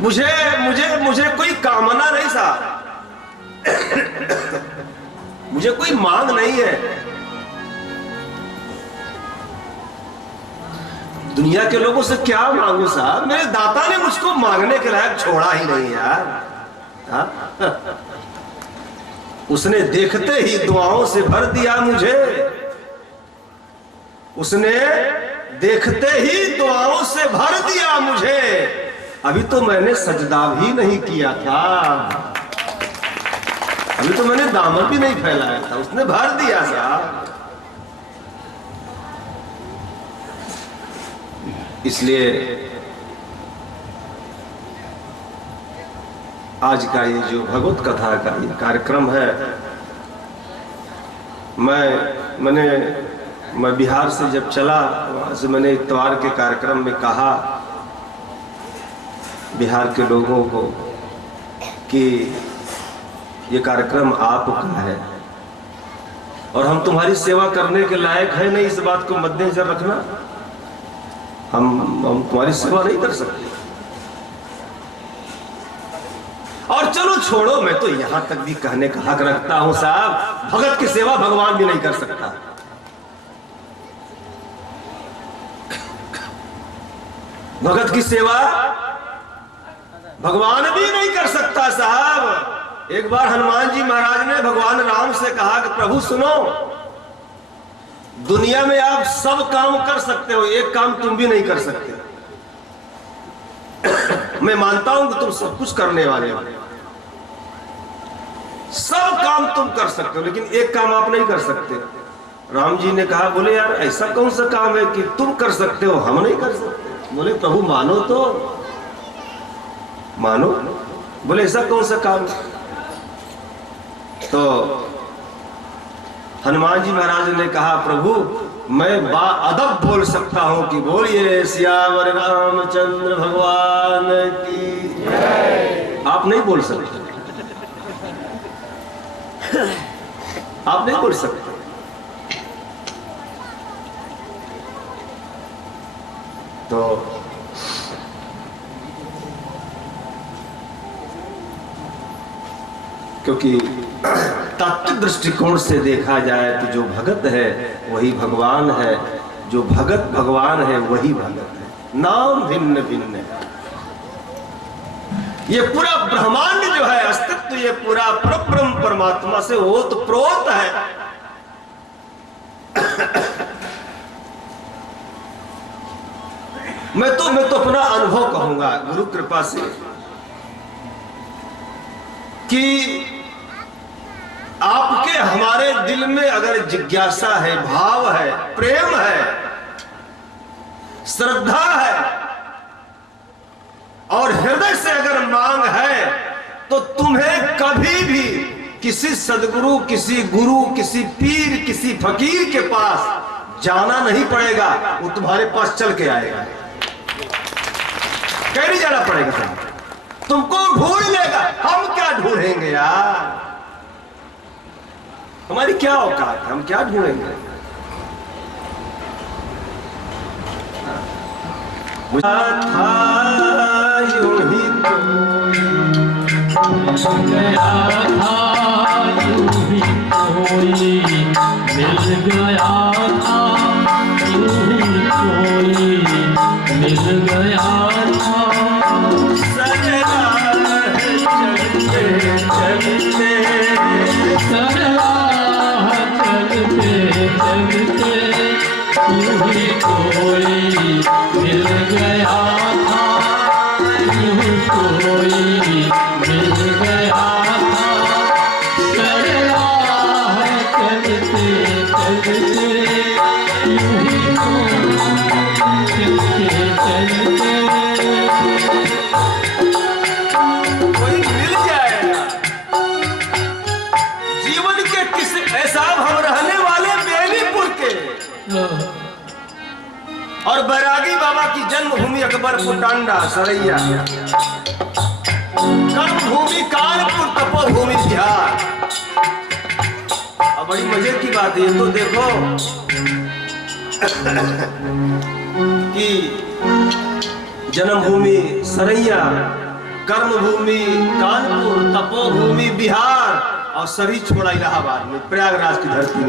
मुझे मुझे मुझे कोई कामना नहीं साहब, मुझे कोई मांग नहीं है। दुनिया के लोगों से क्या मांगू साहब? मेरे दाता ने मुझको मांगने के लायक छोड़ा ही नहीं यार। हा? उसने देखते ही दुआओं से भर दिया मुझे, उसने देखते ही दुआओं से भर दिया मुझे। अभी तो मैंने सजदा भी नहीं किया था, अभी तो मैंने दामन भी नहीं फैलाया था, उसने भर दिया साहब। इसलिए आज का ये जो भगवत कथा का ये कार्यक्रम है, मैं बिहार से जब चला, वहां से मैंने इतवार के कार्यक्रम में कहा बिहार के लोगों को कि ये कार्यक्रम आपका है और हम तुम्हारी सेवा करने के लायक है नहीं, इस बात को मद्देनजर रखना। हम तुम्हारी सेवा नहीं कर सकते। और चलो छोड़ो, मैं तो यहां तक भी कहने का हक रखता हूं साहब, भगत की सेवा भगवान भी नहीं कर सकता। भगत की सेवा भगवान भी नहीं कर सकता साहब। एक बार हनुमान जी महाराज ने भगवान राम से कहा कि प्रभु सुनो, दुनिया में आप सब काम कर सकते हो, एक काम तुम भी नहीं कर सकते। मैं मानता हूं कि तुम सब कुछ करने वाले हो, सब काम तुम कर सकते हो, लेकिन एक काम आप नहीं कर सकते। राम जी ने कहा, बोले यार ऐसा कौन सा काम है कि तुम कर सकते हो हम नहीं कर सकते? बोले प्रभु मानो तो मानो। बोले ऐसा कौन सा काम? तो हनुमान जी महाराज ने कहा, प्रभु मैं बाअदब बोल सकता हूं कि बोलिए सियावर रामचंद्र भगवान की। आप नहीं बोल सकते, आप नहीं बोल सकते। तो क्योंकि तात्विक दृष्टिकोण से देखा जाए तो जो भगत है वही भगवान है, जो भगत भगवान है वही भगत है, नाम भिन्न भिन्न है। ये पूरा ब्रह्मांड जो है अस्तित्व, ये पूरा परब्रह्म परमात्मा से ओतप्रोत है। मैं तो अपना अनुभव कहूंगा गुरु कृपा से कि आपके हमारे दिल में अगर जिज्ञासा है, भाव है, प्रेम है, श्रद्धा है और हृदय से अगर मांग है, तो तुम्हें कभी भी किसी सदगुरु, किसी गुरु, किसी पीर, किसी फकीर के पास जाना नहीं पड़ेगा, वो तुम्हारे पास चल के आएगा। कहीं नहीं जाना पड़ेगा, तुमको ढूंढ लेगा। हम क्या ढूंढेंगे यार, हमारी क्या औकात है, हम क्या ढूंढेंगे? था यूं ही मिल गया था, यूं ही कोई मिल गया था। कोई मिल गया था, कोई मिल गया था, चला है चलते चलते, यूं ही चलते कोई मिल जाएगा। जीवन के किस ऐसा हम रहने वाले बेनीपुर के और बैरागी बाबा की जन्मभूमि अकबरपुर टांडा सरैया, कर्मभूमि कानपुर तपोभूमि बिहार। अब बड़ी मजे की बात है तो देखो कि जन्मभूमि सरैया, कर्मभूमि कानपुर तपोभूमि बिहार और शरीर छोड़ा इलाहाबाद में, प्रयागराज की धरती में।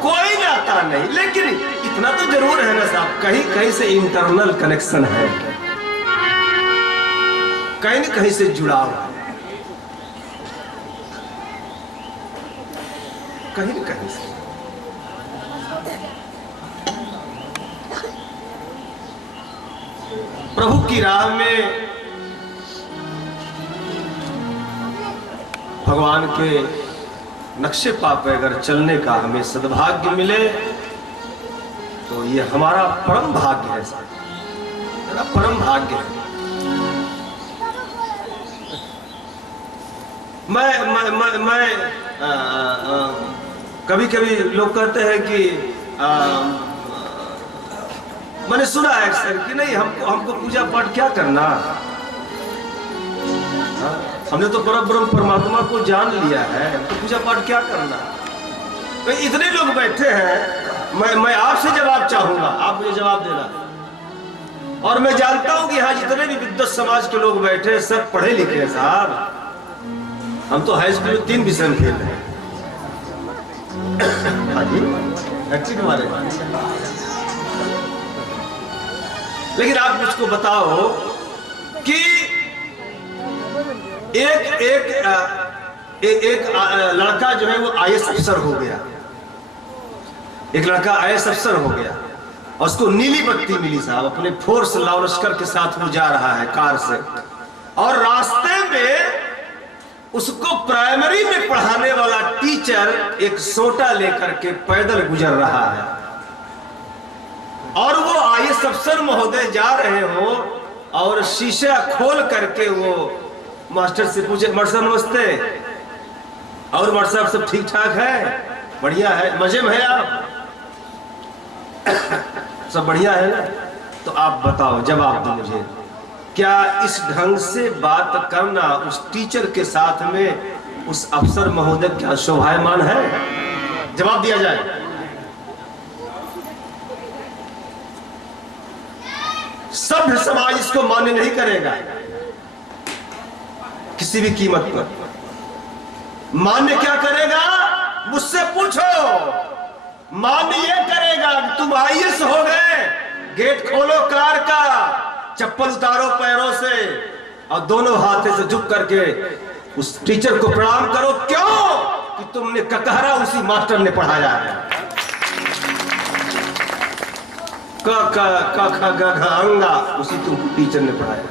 कोई नाता नहीं, लेकिन इतना तो जरूर है ना साहब, कहीं कहीं से इंटरनल कनेक्शन है, कहीं न कहीं से जुड़ाव है, कहीं न कहीं से। प्रभु की राह में भगवान के नक्शे पा पे अगर चलने का हमें सद्भाग्य मिले तो ये हमारा परम भाग्य है, मेरा परम भाग्य है। मैं कभी कभी लोग कहते हैं कि मैंने सुना है अक्सर कि नहीं हमको पूजा पाठ क्या करना, हमने तो परब्रह्म परमात्मा को जान लिया है, तो पूजा पाठ क्या करना। तो इतने लोग बैठे हैं, मैं आपसे जवाब चाहूंगा, आप मुझे जवाब देना। और मैं जानता हूं कि यहाँ जितने भी विद्वत समाज के लोग बैठे सब पढ़े लिखे हैं साहब। हम तो हाई स्कूल में 3 विषय खेल रहे हैं। लेकिन आप मुझको बताओ कि एक लड़का जो है वो आईएएस अफसर हो गया, एक लड़का आईएएस अफसर हो गया और उसको नीली बत्ती मिली साहब, अपने फोर्स लश्कर के साथ वो जा रहा है कार से, और रास्ते में उसको प्राइमरी में पढ़ाने वाला टीचर एक सोटा लेकर के पैदल गुजर रहा है, और वो आईएएस अफसर महोदय जा रहे हो और शीशा खोल करके वो मास्टर से पूछे, मास्टर साहब नमस्ते, और मास्टर साहब सब ठीक ठाक है, बढ़िया है, मजे में है आप, सब बढ़िया है ना? तो आप बताओ, जवाब दो मुझे, क्या इस ढंग से बात करना उस टीचर के साथ में उस अफसर महोदय क्या शोभायमान है? जवाब दिया जाए। सभ्य समाज इसको मान्य नहीं करेगा किसी भी कीमत पर। मान्य क्या करेगा? मुझसे पूछो। मान्य ये करेगा कि तुम आईएएस हो गए, गेट खोलो कार का, चप्पल उतारो पैरों से और दोनों हाथों से झुक करके उस टीचर को प्रणाम करो। क्यों? कि तुमने ककहरा उसी मास्टर ने पढ़ाया है। क ख ग घ अंगा उसी तुमको टीचर ने पढ़ाया।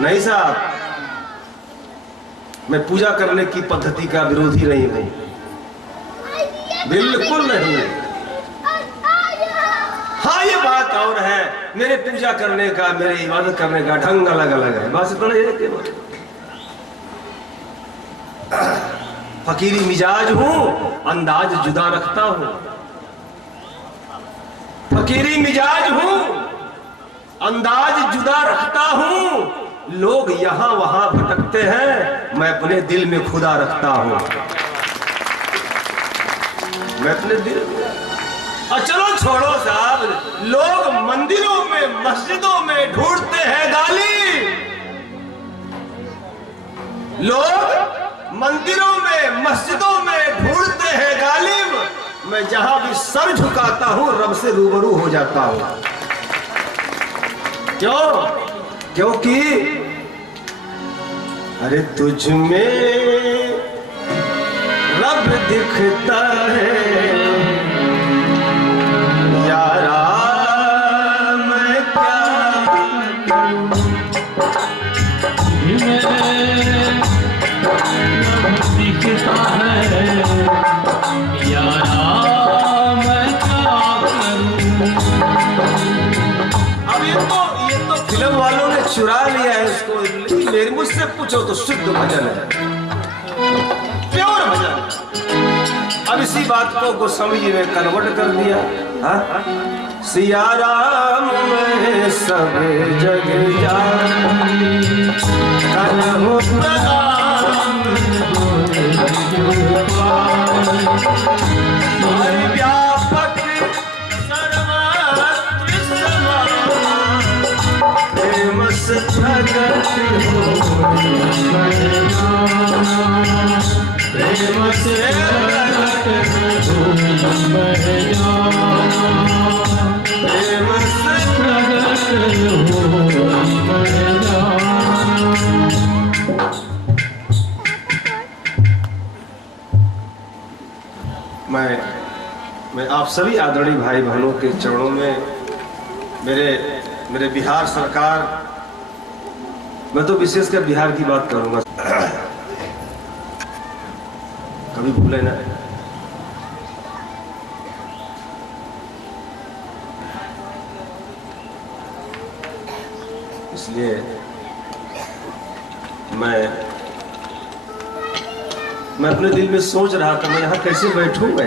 नहीं साहब, मैं पूजा करने की पद्धति का विरोधी नहीं हूं, बिल्कुल नहीं। हाँ, ये बात और है, मेरे पूजा करने का, मेरे इबादत करने का ढंग अलग अलग है, बस इतना ही है। फकीरी मिजाज हूं, अंदाज जुदा रखता हूं। फकीरी मिजाज हूं, अंदाज जुदा रखता हूं। लोग यहां वहां भटकते हैं, मैं अपने दिल में खुदा रखता हूं। मैं अपने दिल में। और चलो छोड़ो साहब, लोग मंदिरों में मस्जिदों में ढूंढते हैं गाली। लोग मंदिरों में मस्जिदों में ढूंढते हैं गालिब। मैं जहां भी सर झुकाता हूं रब से रूबरू हो जाता हूं। क्यों? क्योंकि अरे तुझ में रब दिखता है यारा मैं क्या करूं। दिखता है यारा मैं क्या करूं। अब ये तो फिल्म वालों ने चुरा लिया है इसको, लेकिन मेरे मुझसे पूछो तो शुद्ध भजन है, प्योर भजन। अब इसी बात को गोस्वामी जी ने कन्वर्ट कर दिया। हाँ? सिया राम में सब जग जानी, करहु प्रणाम हरि व्यापक सर्वत्र समान, प्रेम से प्रगट हो प्रेम से प्रगट हो प्रेम से प्रगट हो। मैं आप सभी आदरणीय भाई बहनों के चरणों में, मेरे बिहार सरकार, मैं तो विशेषकर बिहार की बात करूंगा, कभी भूले ना। इसलिए मैं अपने दिल में सोच रहा था मैं यहाँ कैसे बैठूंगा,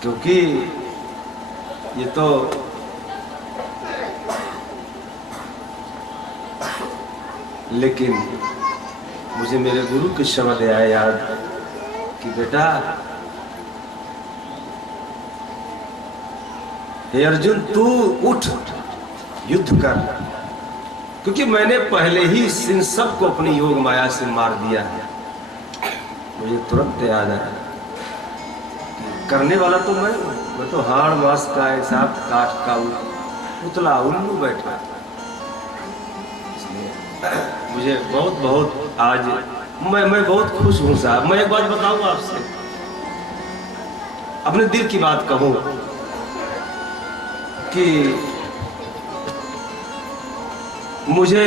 क्योंकि ये तो लेकिन मुझे मेरे गुरु के शब्द आया याद कि बेटा, हे अर्जुन तू उठ युद्ध कर, क्योंकि मैंने पहले ही इन सबको अपनी योग माया से मार दिया है। मुझे तुरंत याद आया करने वाला तो मैं तो हाड़ मास का ऐसा काठ का पुतला उल्लू बैठा। मुझे बहुत आज मैं बहुत खुश हूँ साहब। मैं एक बात बताऊँ आपसे, अपने दिल की बात कहूँ कि मुझे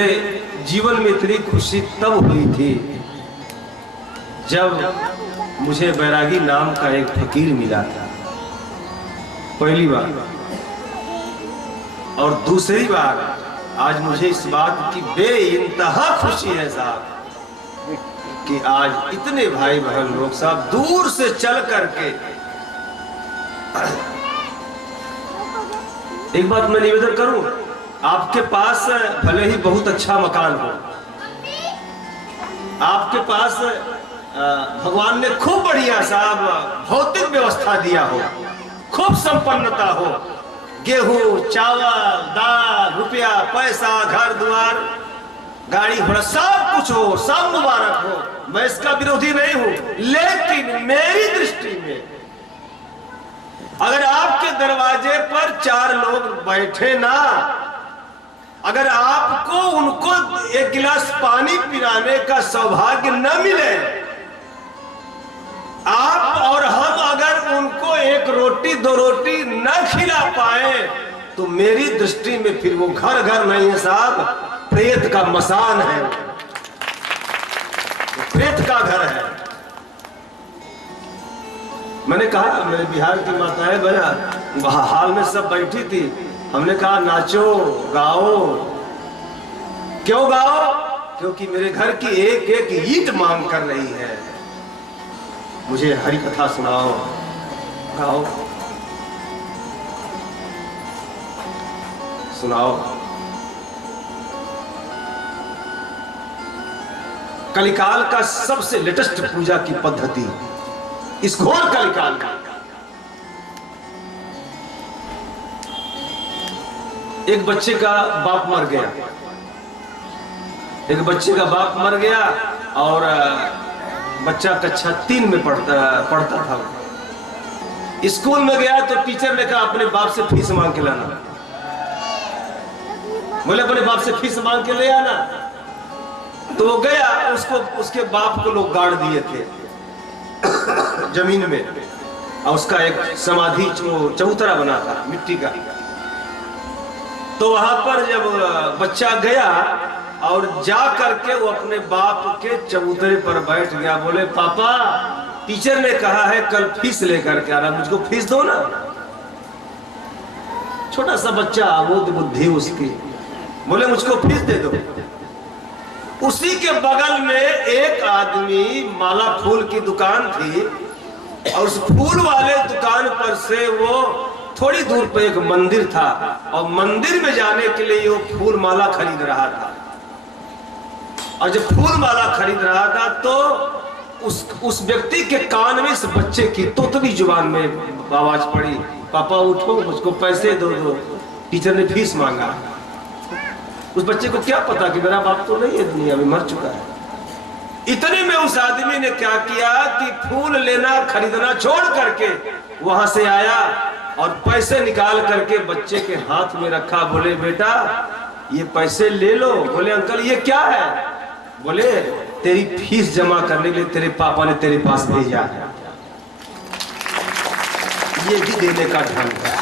जीवन में इतनी खुशी तब हुई थी जब मुझे बैरागी नाम का एक फकीर मिला था, पहली बार। और दूसरी बार आज मुझे इस बात की बेइंतहा खुशी है साहब कि आज इतने भाई बहन लोग साहब दूर से चल करके, एक बात मैं निवेदन करूं, आपके पास भले ही बहुत अच्छा मकान हो, आपके पास भगवान ने खूब बढ़िया साहब भौतिक व्यवस्था दिया हो, खूब संपन्नता हो, गेहूं चावल दाल रुपया पैसा घर द्वार गाड़ी घोड़ा सब कुछ हो, सब मुबारक हो, मैं इसका विरोधी नहीं हूं। लेकिन मेरी दृष्टि में अगर आपके दरवाजे पर 4 लोग बैठे ना, अगर आपको उनको एक गिलास पानी पिलाने का सौभाग्य न मिले, आप और हम अगर उनको एक रोटी 2 रोटी न खिला पाए, तो मेरी दृष्टि में फिर वो घर नहीं है साहब, प्रेत का मसान है, प्रेत का घर है। मैंने कहा, मेरे बिहार की माताएं बहन वहां हाल में सब बैठी थी, हमने कहा नाचो गाओ। क्यों गाओ? क्योंकि मेरे घर की एक एक ईंट मांग कर रही है, मुझे हरि कथा सुनाओ, गाओ, सुनाओ। कलिकाल का सबसे लेटेस्ट पूजा की पद्धति, इस घोर कलिकाल का, एक बच्चे का बाप मर गया, एक बच्चे का बाप मर गया और बच्चा कक्षा 3 में पढ़ता था। स्कूल में गया तो टीचर ने कहा अपने बाप से फीस मांग के लाना। बोले अपने बाप से फीस मांग के ले आना। तो वो गया, उसको उसके बाप को लोग गाड़ दिए थे जमीन में, और उसका एक समाधि चबूतरा बना था मिट्टी का। तो वहां पर जब बच्चा गया और जा करके वो अपने बाप के चबूतरे पर बैठ गया, बोले पापा टीचर ने कहा है कल फीस लेकर के आना, मुझको फीस दो ना। छोटा सा बच्चा, अबोध बुद्धि उसकी, बोले मुझको फीस दे दो। उसी के बगल में एक आदमी, माला फूल की दुकान थी, और उस फूल वाले दुकान पर से वो थोड़ी दूर पर एक मंदिर था, और मंदिर में जाने के लिए वो फूल माला खरीद रहा था। और जब फूल माला खरीद रहा था तो उस व्यक्ति के कान में इस बच्चे की तोतली जुबान में आवाज पड़ी, पापा उठो मुझको पैसे दो दो, टीचर ने फीस मांगा। उस बच्चे को क्या पता कि मेरा बाप तो नहीं है, दुनिया में मर चुका है। इतने में उस आदमी ने क्या किया कि फूल लेना खरीदना छोड़ करके वहां से आया और पैसे निकाल करके बच्चे के हाथ में रखा। बोले बेटा ये पैसे ले लो। बोले अंकल ये क्या है? बोले तेरी फीस जमा करने के लिए तेरे पापा ने तेरे पास भेजा है, ये भी देने का ढंग है।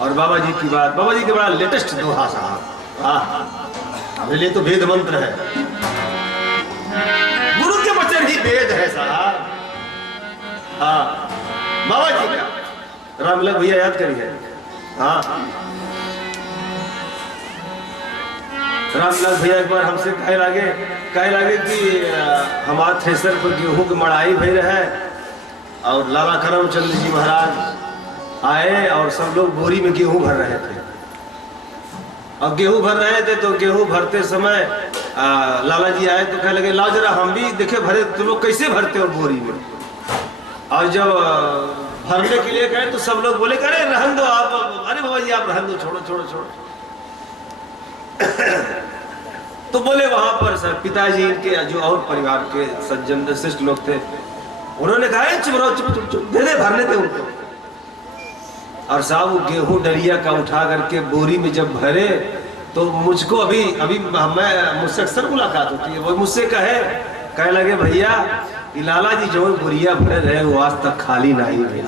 और बाबा जी की बात, बाबा जी के बड़ा लेटेस्ट दोहा साहब, हमारे लिए तो वेद मंत्र है, गुरु के वचन ही वेद है साहब। हाँ बाबा जी का रामलग भैया याद करिए। हाँ रामलग भैया एक बार हमसे कहे लागे कि हमारे थ्रेसर पर गेहूं की मड़ाई भई रहे और लाला करमचंद जी महाराज आए और सब लोग बोरी में गेहूं भर रहे थे। अब गेहूं भर रहे थे तो गेहूं भरते समय लाला जी आए तो कहे लगे ला जरा हम भी देखे भरे, तुम लोग कैसे भरते हो बोरी में। और जब भरने के लिए गए तो सब लोग बोले अरे रहन दो आप, अरे बाबा जी आप रहन दो, छोड़ो छोड़ो छोड़ो। तो बोले वहां पर सर पिताजी इनके जो और परिवार के सज्जन श्रेष्ठ लोग थे, उन्होंने कहा चुप रहो, चुप चुप चुप, दे दे भरने दे उनको। और साहब वो गेहूं डरिया का उठा करके बोरी में जब भरे तो मुझको अभी मैं मुझसे अक्सर मुलाकात होती है, वो मुझसे कहे लगे भैया कि लाला जी जो बोरिया भरे रहे वो आज तक खाली नहीं हुए।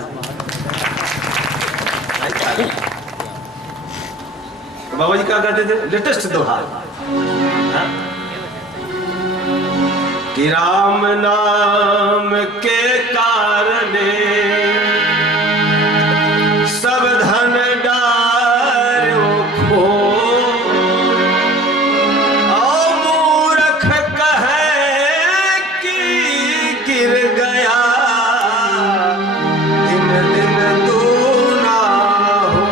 तो बाबा जी क्या कहते थे, लेटेस्ट दोहा कि राम नाम के कारणे सब धन डारो खो, और मूर्ख कहे कि गिर गया दिन दिन दूना हो।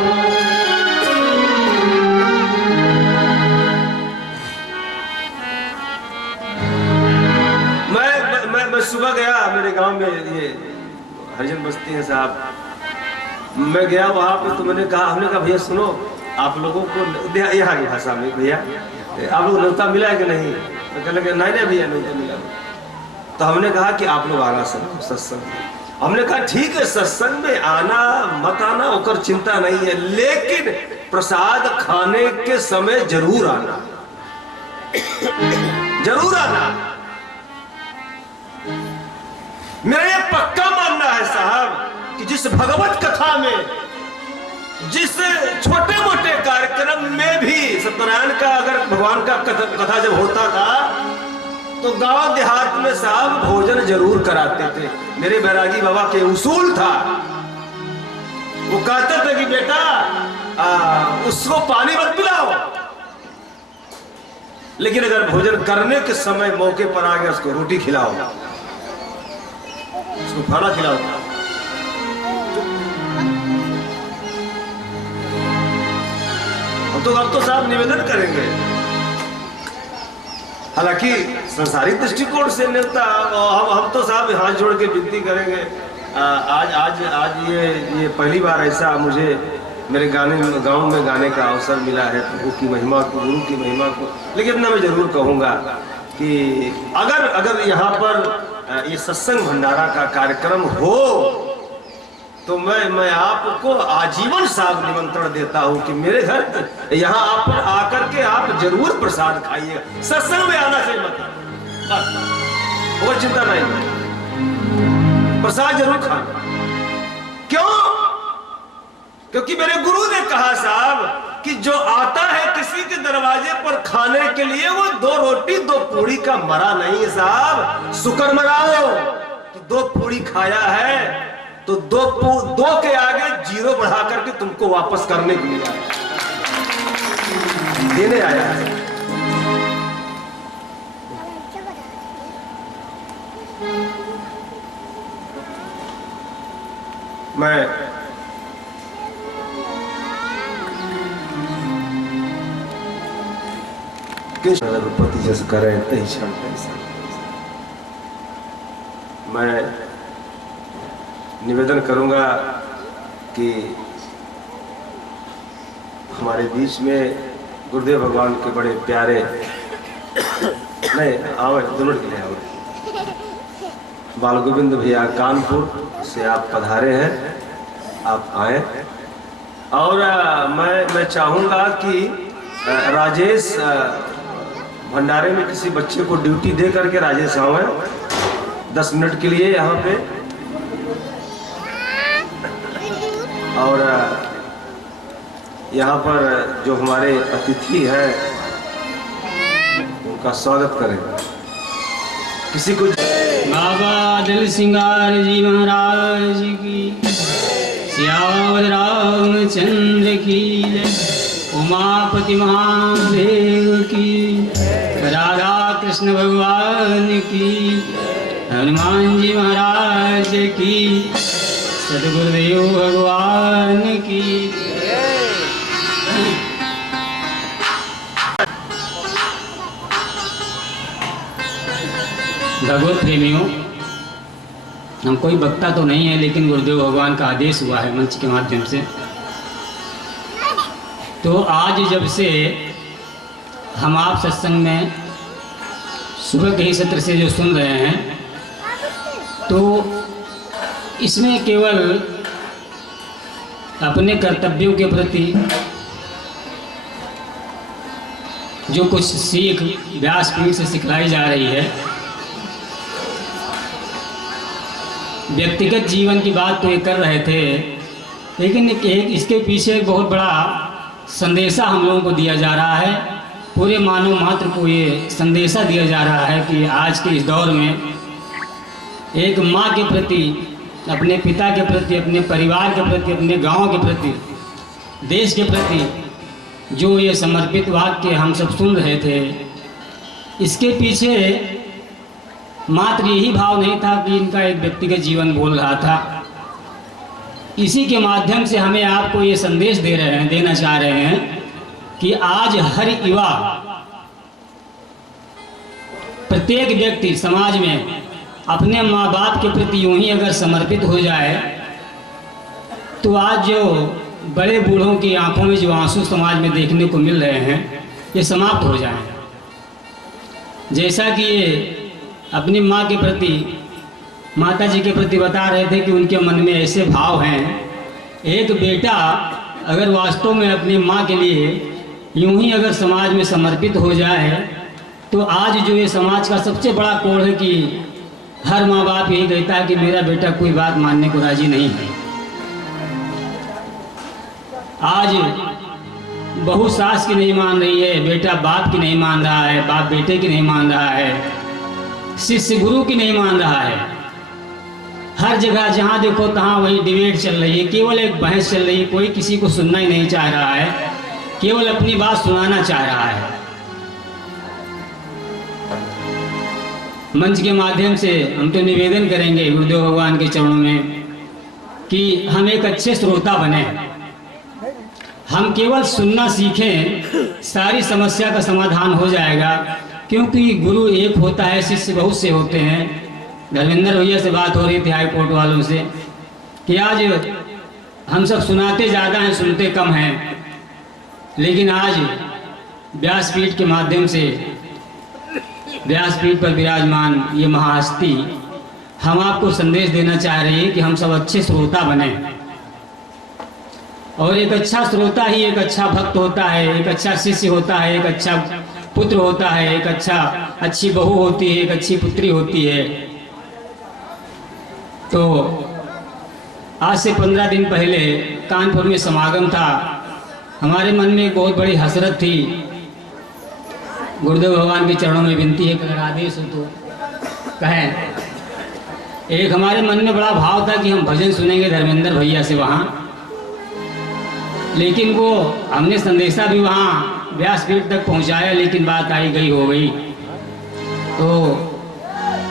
मैं सुबह गया मेरे गांव में, ये हरिजन बस्ती है साहब, मैं गया वहां पे तो मैंने कहा, हमने कहा भैया सुनो आप लोगों को यहाँ की भाषा में भैया आप लोग न्योता मिला है कि नहीं? तो कहने लगे नहीं भैया न्योता मिला। तो हमने कहा कि आप लोग आना सत्संग। हमने कहा ठीक है सत्संग में आना मत आना ओकर चिंता नहीं है, लेकिन प्रसाद खाने के समय जरूर आना, जरूर आना। मेरा ये पक्का मानना है साहब कि जिस भगवत कथा में, जिस छोटे मोटे कार्यक्रम में भी सत्यनारायण का अगर भगवान का कथा जब होता था तो गांव देहात में साहब भोजन जरूर कराते थे। मेरे बैरागी बाबा के उसूल था, वो कहते थे कि बेटा उसको पानी मत पिलाओ, लेकिन अगर भोजन करने के समय मौके पर आ गया उसको रोटी खिलाओ, उसको खाना खिलाओ। अब तो साहब निवेदन करेंगे, हालांकि संसारिक दृष्टिकोण से नेता हम तो साहब हाथ जोड़ के विनती करेंगे। आज ये पहली बार ऐसा मुझे मेरे गांव में गाने का अवसर मिला है प्रभु की महिमा को, गुरु की महिमा को। लेकिन मैं जरूर कहूँगा कि अगर यहाँ पर ये सत्संग भंडारा का कार्यक्रम हो तो मैं आपको आजीवन साहब निमंत्रण देता हूं कि मेरे घर यहाँ आप पर आकर के आप जरूर प्रसाद खाइएगा। सत्संग में आना से मत, वो चिंता नहीं, प्रसाद जरूर खाना। क्यों? क्योंकि मेरे गुरु ने कहा साहब कि जो आता है किसी के दरवाजे पर खाने के लिए वो 2 रोटी 2 पूड़ी का मरा नहीं है साहब। शुक्र मनाओ कि 2 पूड़ी खाया है, तो 2 के आगे 0 बढ़ा करके तुमको वापस करने के लिए आया, देने आया है। मैं किस रघुपति जस करें तही क्षण कैसा। मैं निवेदन करूंगा कि हमारे बीच में गुरुदेव भगवान के बड़े प्यारे नहीं आवे दोनों के लिए आवे बाल गोविंद भैया कानपुर से आप पधारे हैं, आप आए। और मैं चाहूंगा कि राजेश भंडारे में किसी बच्चे को ड्यूटी दे करके राजेश आवे 10 मिनट के लिए यहाँ पे, और यहाँ पर जो हमारे अतिथि हैं उनका स्वागत करें। किसी को बाबा दिल सिंगार जी महाराज की, श्याम रामचंद्र की, उमापति महादेव की, राधा कृष्ण भगवान की, हनुमान जी महाराज की, सदगुरुदेव भगवान की। भगवत प्रेमियों, हम कोई वक्ता तो नहीं है, लेकिन गुरुदेव भगवान का आदेश हुआ है मंच के माध्यम से। तो आज जब से हम आप सत्संग में सुबह के ही सत्र से जो सुन रहे हैं, तो इसमें केवल अपने कर्तव्यों के प्रति जो कुछ सीख व्यासपीठ से सिखलाई जा रही है, व्यक्तिगत जीवन की बात तो ये कर रहे थे, लेकिन एक इसके पीछे एक बहुत बड़ा संदेशा हम लोगों को दिया जा रहा है। पूरे मानव मात्र को ये संदेशा दिया जा रहा है कि आज के इस दौर में एक माँ के प्रति, अपने पिता के प्रति, अपने परिवार के प्रति, अपने गांव के प्रति, देश के प्रति जो ये समर्पित वाक्य हम सब सुन रहे थे, इसके पीछे मात्र यही भाव नहीं था कि इनका एक व्यक्तिगत जीवन बोल रहा था। इसी के माध्यम से हमें आपको ये संदेश देना चाह रहे हैं कि आज हर युवा, प्रत्येक व्यक्ति समाज में अपने माँ बाप के प्रति यूं ही अगर समर्पित हो जाए, तो आज जो बड़े बूढ़ों की आंखों में जो आंसू समाज में देखने को मिल रहे हैं, ये समाप्त हो जाएं। जैसा कि ये अपनी माँ के प्रति, माता जी के प्रति बता रहे थे कि उनके मन में ऐसे भाव हैं। एक बेटा अगर वास्तव में अपनी माँ के लिए यूं ही अगर समाज में समर्पित हो जाए, तो आज जो ये समाज का सबसे बड़ा कोड़ है कि हर माँ बाप यही कहता है कि मेरा बेटा कोई बात मानने को राजी नहीं है। आज बहू सास की नहीं मान रही है, बेटा बाप की नहीं मान रहा है, बाप बेटे की नहीं मान रहा है, शिष्य गुरु की नहीं मान रहा है। हर जगह जहाँ देखो तहाँ वही डिबेट चल रही है, केवल एक बहस चल रही है। कोई किसी को सुनना ही नहीं चाह रहा है, केवल अपनी बात सुनाना चाह रहा है। मंच के माध्यम से हम तो निवेदन करेंगे गुरुदेव भगवान के चरणों में कि हम एक अच्छे श्रोता बने, हम केवल सुनना सीखें, सारी समस्या का समाधान हो जाएगा। क्योंकि गुरु एक होता है, शिष्य बहुत से होते हैं। धर्मेंद्र भैया से बात हो रही थी हाईकोर्ट वालों से कि आज हम सब सुनाते ज़्यादा हैं, सुनते कम हैं। लेकिन आज व्यासपीठ के माध्यम से, व्यासपीठ पर विराजमान ये महाहस्ती हम आपको संदेश देना चाह रही है कि हम सब अच्छे श्रोता बने। और एक अच्छा श्रोता ही एक अच्छा भक्त होता है, एक अच्छा शिष्य होता है, एक अच्छा पुत्र होता है, एक अच्छी बहू होती है, एक अच्छी पुत्री होती है। तो आज से 15 दिन पहले कानपुर में समागम था। हमारे मन में एक बहुत बड़ी हसरत थी। गुरुदेव भगवान के चरणों में विनती है कि अगर आदेश हो तो कहें। एक हमारे मन में बड़ा भाव था कि हम भजन सुनेंगे धर्मेंद्र भैया से वहाँ, लेकिन वो हमने संदेशा भी वहाँ व्यासपीठ तक पहुँचाया, लेकिन बात आई गई हो गई। तो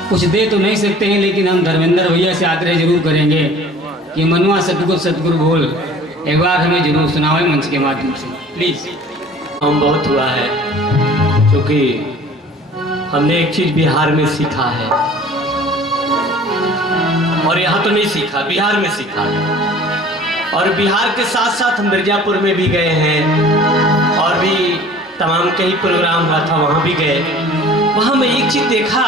कुछ दे तो नहीं सकते हैं, लेकिन हम धर्मेंद्र भैया से आग्रह जरूर करेंगे कि मनवा सतगुरु सतगुरु बोल एक बार हमें जरूर सुनाओ मंच के माध्यम से, प्लीज। हम बहुत हुआ है, क्योंकि हमने एक चीज बिहार में सीखा है, और यहाँ तो नहीं सीखा, बिहार में सीखा है। और बिहार के साथ साथ हम मिर्जापुर में भी गए हैं, और भी तमाम कई प्रोग्राम हुआ था, वहाँ भी गए। वहाँ मैं एक चीज देखा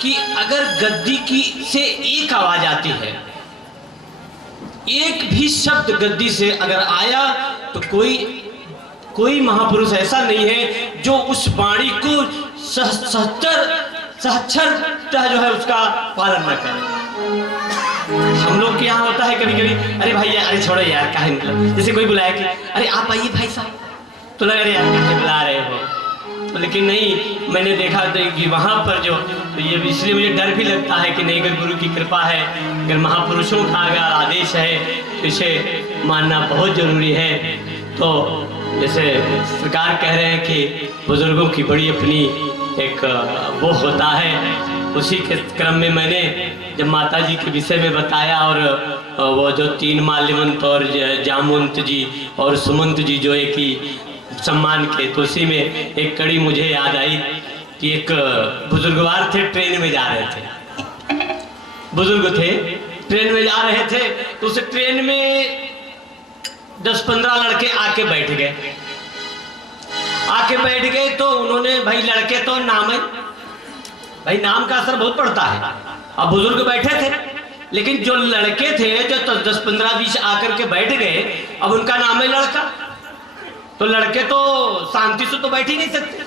कि अगर गद्दी की से एक आवाज आती है, एक भी शब्द गद्दी से अगर आया, तो कोई महापुरुष ऐसा नहीं है जो उस वाणी को सहक्षरता जो है उसका पालन न करे। हम लोग के यहाँ होता है कभी कभी, अरे भाई यार, अरे छोड़ो यार, काहे मतलब जैसे कोई बुलाया कि अरे आप आइए भाई साहब, तो लगा अरे यार काहे बुला रहे हो। तो लेकिन नहीं, मैंने देखा कि वहाँ पर जो, तो ये इसलिए मुझे डर भी लगता है कि नहीं, अगर गुरु की कृपा है, अगर महापुरुषों का अगर आदेश है तो इसे मानना बहुत जरूरी है। तो जैसे सरकार कह रहे हैं कि बुजुर्गों की बड़ी अपनी एक वो होता है, उसी के क्रम में मैंने जब माता जी के विषय में बताया, और वो जो 3 माल्यवंत और जामवंत जी और सुमंत जी जो एक ही सम्मान के, तो उसी में एक कड़ी मुझे याद आई कि एक बुजुर्गवार थे, ट्रेन में जा रहे थे, बुजुर्ग थे, ट्रेन में जा रहे थे। तो उस ट्रेन में 10-15 लड़के आके बैठ गए। तो उन्होंने, भाई लड़के तो नाम है, भाई नाम का असर बहुत पड़ता है। अब बुजुर्ग बैठे थे, लेकिन जो लड़के थे जो 10-15-20 आकर के बैठ गए, अब उनका नाम है लड़का। तो लड़के तो शांति से तो बैठ ही नहीं सकते,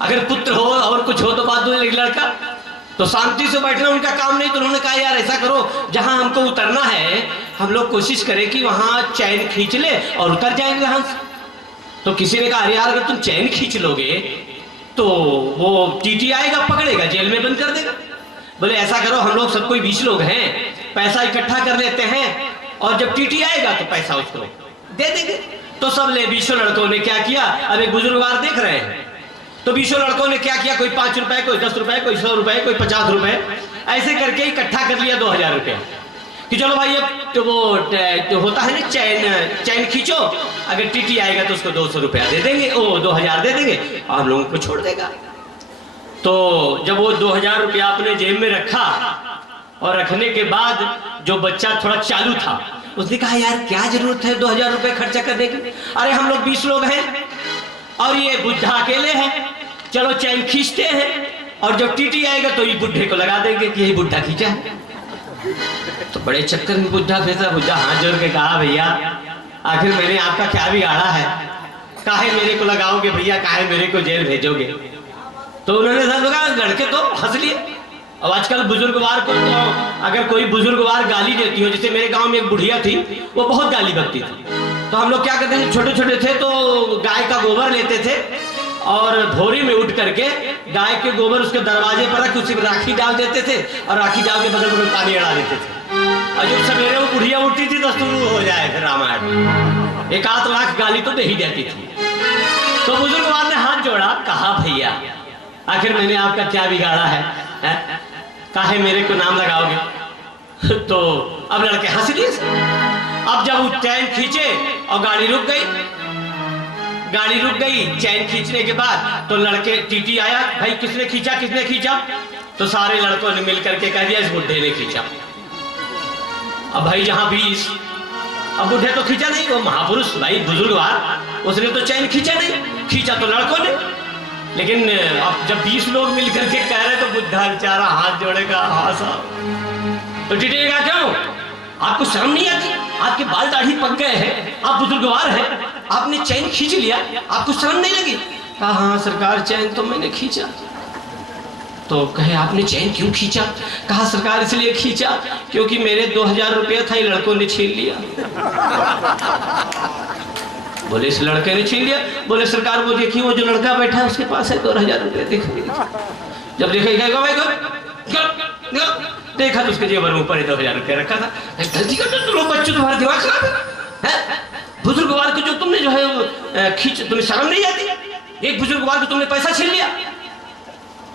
अगर पुत्र हो और कुछ हो तो बात दूसरी, लेकिन लड़का तो शांति से बैठना उनका काम नहीं। तो उन्होंने कहा यार ऐसा करो, जहां हमको उतरना है हम लोग कोशिश करें कि वहां चैन खींच ले और उतर जाएंगे वहां से। तो किसी ने कहा अरे यार, अगर तुम चैन खींच लोगे तो वो टीटी आएगा, पकड़ेगा, जेल में बंद कर देगा। बोले ऐसा करो, हम लोग सब कोई 20 लोग हैं, पैसा इकट्ठा कर लेते हैं, और जब टीटी आएगा तो पैसा उसको दे देंगे। तो सब ले 20 लड़कों ने क्या किया, अब एक बुजुर्गवार देख रहे हैं, तो 20 लड़कों ने क्या किया, कोई 5 रुपए, कोई 10 रुपए, कोई 100 रुपए, कोई 50 रुपए, ऐसे करके इकट्ठा कर लिया 2000 रुपया कि चलो भाई अब तो वो तो होता है ना चैन खींचो, अगर टीटी आएगा तो उसको 200 रुपया दे देंगे, वो 2000 दे देंगे, आप लोगों को छोड़ देगा। तो जब वो 2000 रुपया अपने जेब में रखा, और रखने के बाद जो बच्चा थोड़ा चालू था, उसने कहा यार क्या जरूरत है 2000 रुपये खर्चा करने की, अरे हम लोग 20 लोग हैं और ये बुढ़ा अकेले हैं, चलो चैन खींचते हैं, और जब टीटी आएगा तो ये बुढ़े को लगा देंगे कि यही बुढ़ा खींचा है। तो बड़े चक्कर में बुढ़ा फंसा। बुढ़ा हाथ जोड़ के कहा भैया आखिर मैंने आपका क्या बिगाड़ा है, काहे मेरे को लगाओगे भैया, काहे मेरे को जेल भेजोगे। तो उन्होंने कहा लड़के तो हंस लिए। अब आजकल बुजुर्गवार को तो अगर कोई बुजुर्गवार गाली देती हो, जैसे मेरे गांव में एक बुढ़िया थी, वो बहुत गाली बकती थी, तो हम लोग क्या करते थे, छोटे छोटे थे तो गाय का गोबर लेते थे और भोरी में उठ करके गाय के गोबर उसके दरवाजे पर रख, उसी पर राखी डाल देते थे और राखी डाल के बगल बगल पानी अड़ा देते थे। और जब सवेरे वो बुढ़िया उठती थी तो शुरू हो जाए फिर रामायण, 1-8 लाख गाली तो दे ही देती थी। तो बुजुर्गवार ने हाथ जोड़ा, कहा भैया आखिर मैंने आपका क्या बिगाड़ा है, काहे मेरे को नाम लगाओगे। तो अब लड़के हंस लिए। अब जब वो चैन खींचे और गाड़ी रुक गई, चैन खींचने के बाद तो लड़के टीटी आया, भाई किसने खींचा, तो सारे लड़कों ने मिलकर के कह दिया इस बुढ़े ने खींचा। अब भाई जहां 20, अब बुढ़े तो खींचा नहीं, वो महापुरुष भाई बुजुर्गवार, उसने तो चैन खींचा नहीं, खींचा तो लड़कों ने। लेकिन अब जब 20 लोग मिलकर के कह रहे तो बुढ़ा बेचारा हाथ जोड़ेगा, हाँ साहब। तो टीटी ने कहा क्यों, आपको शर्म नहीं आती? आपके बाल दाढ़ी पक गए हैं, आप बुजुर्गवार हैं, आपने चैन खींच लिया, आपको शर्म नहीं लगी? कहा हाँ सरकार, चैन तो मैंने खींचा। तो कहे आपने चैन क्यों खींचा? कहा सरकार इसलिए खींचा क्योंकि मेरे 2000 रुपया था, ये लड़कों ने छीन लिया। बोले इस लड़के ने छीन लिया? बोले सरकार वो देखिए, वो जो लड़का बैठा है उसके पास है 2000 रुपया, देखिए। जब देखेगा भाई देखा तो उसके जेबर में ऊपर 2000 रुपया रखा था। गलती करते तुम लोग बच्चों, तुम्हारा दिमाग खराब है? बुजुर्गवार को जो तुमने जो है खींच, तुम्हें शर्म नहीं आती? एक बुजुर्गवार को तुमने पैसा छीन लिया।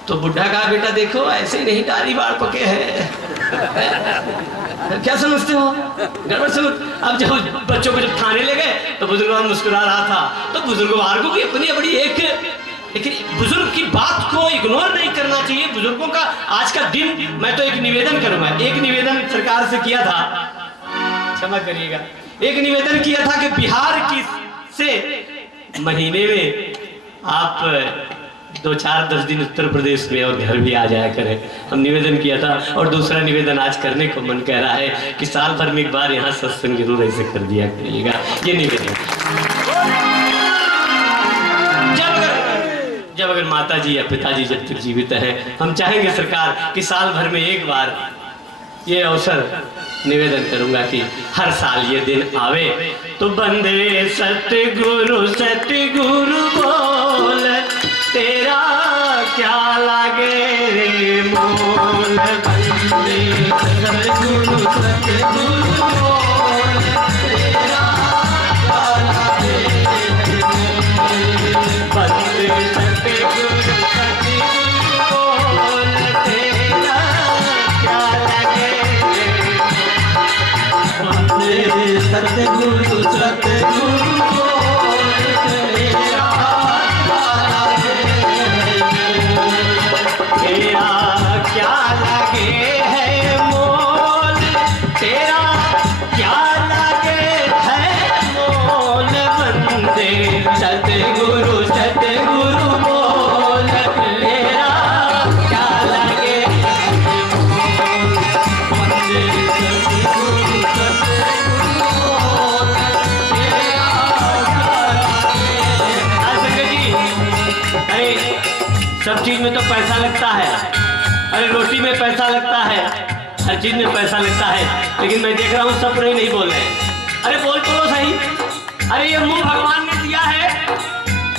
तो बुढ़ा कहा बेटा देखो ऐसे ही नहीं, दाढ़ी बाल पके हैं। क्या समझते हो? गड़बड़ समझ। अब जब बच्चों को जब खाने ले गए तो बुजुर्गवार मुस्कुरा रहा था। तो बुजुर्गवार को भी अपनी बड़ी एक बुजुर्ग की बात को इग्नोर नहीं करना चाहिए। बुजुर्गों का आज का दिन, मैं तो एक निवेदन करूंगा, एक निवेदन सरकार से किया था, क्षमा करिएगा, एक निवेदन किया था कि बिहार की से महीने में आप 2-4-10 दिन उत्तर प्रदेश में और घर भी आ जाया करें, हम निवेदन किया था। और दूसरा निवेदन आज करने को मन कह रहा है कि साल भर में एक बार यहाँ सत्संग जरूर ऐसे कर दिया करिएगा, ये निवेदन। जब अगर माता जी या पिताजी जब तक जीवित हैं, हम चाहेंगे सरकार कि साल भर में एक बार ये अवसर निवेदन करूंगा कि हर साल ये दिन आवे तो बंदे सतगुरु बोल, तेरा क्या लागे रे मोल। बंदे सतगुरु बोल, तेरा क्या लागे रे मोल। बंदे सतगुरु बोल, तेरा क्या लागे रे मोल। बंदे सतगुरु बोल, तेरा क्या लगे है मोल, तेरा क्या लगे है मोल। बंदे सतगुरु बोल, तेरा क्या लगे है मोल। बंदे सतगुरु बोल, तेरा क्या लगे। अरे सब चीज में तो पैसा लगता है, अरे रोटी में पैसा लगता है, हर चीज में पैसा लगता है, लेकिन मैं देख रहा हूँ सब नहीं बोल रहे हैं। अरे बोल तो सही। अरे ये मुंह भगवान ने दिया है,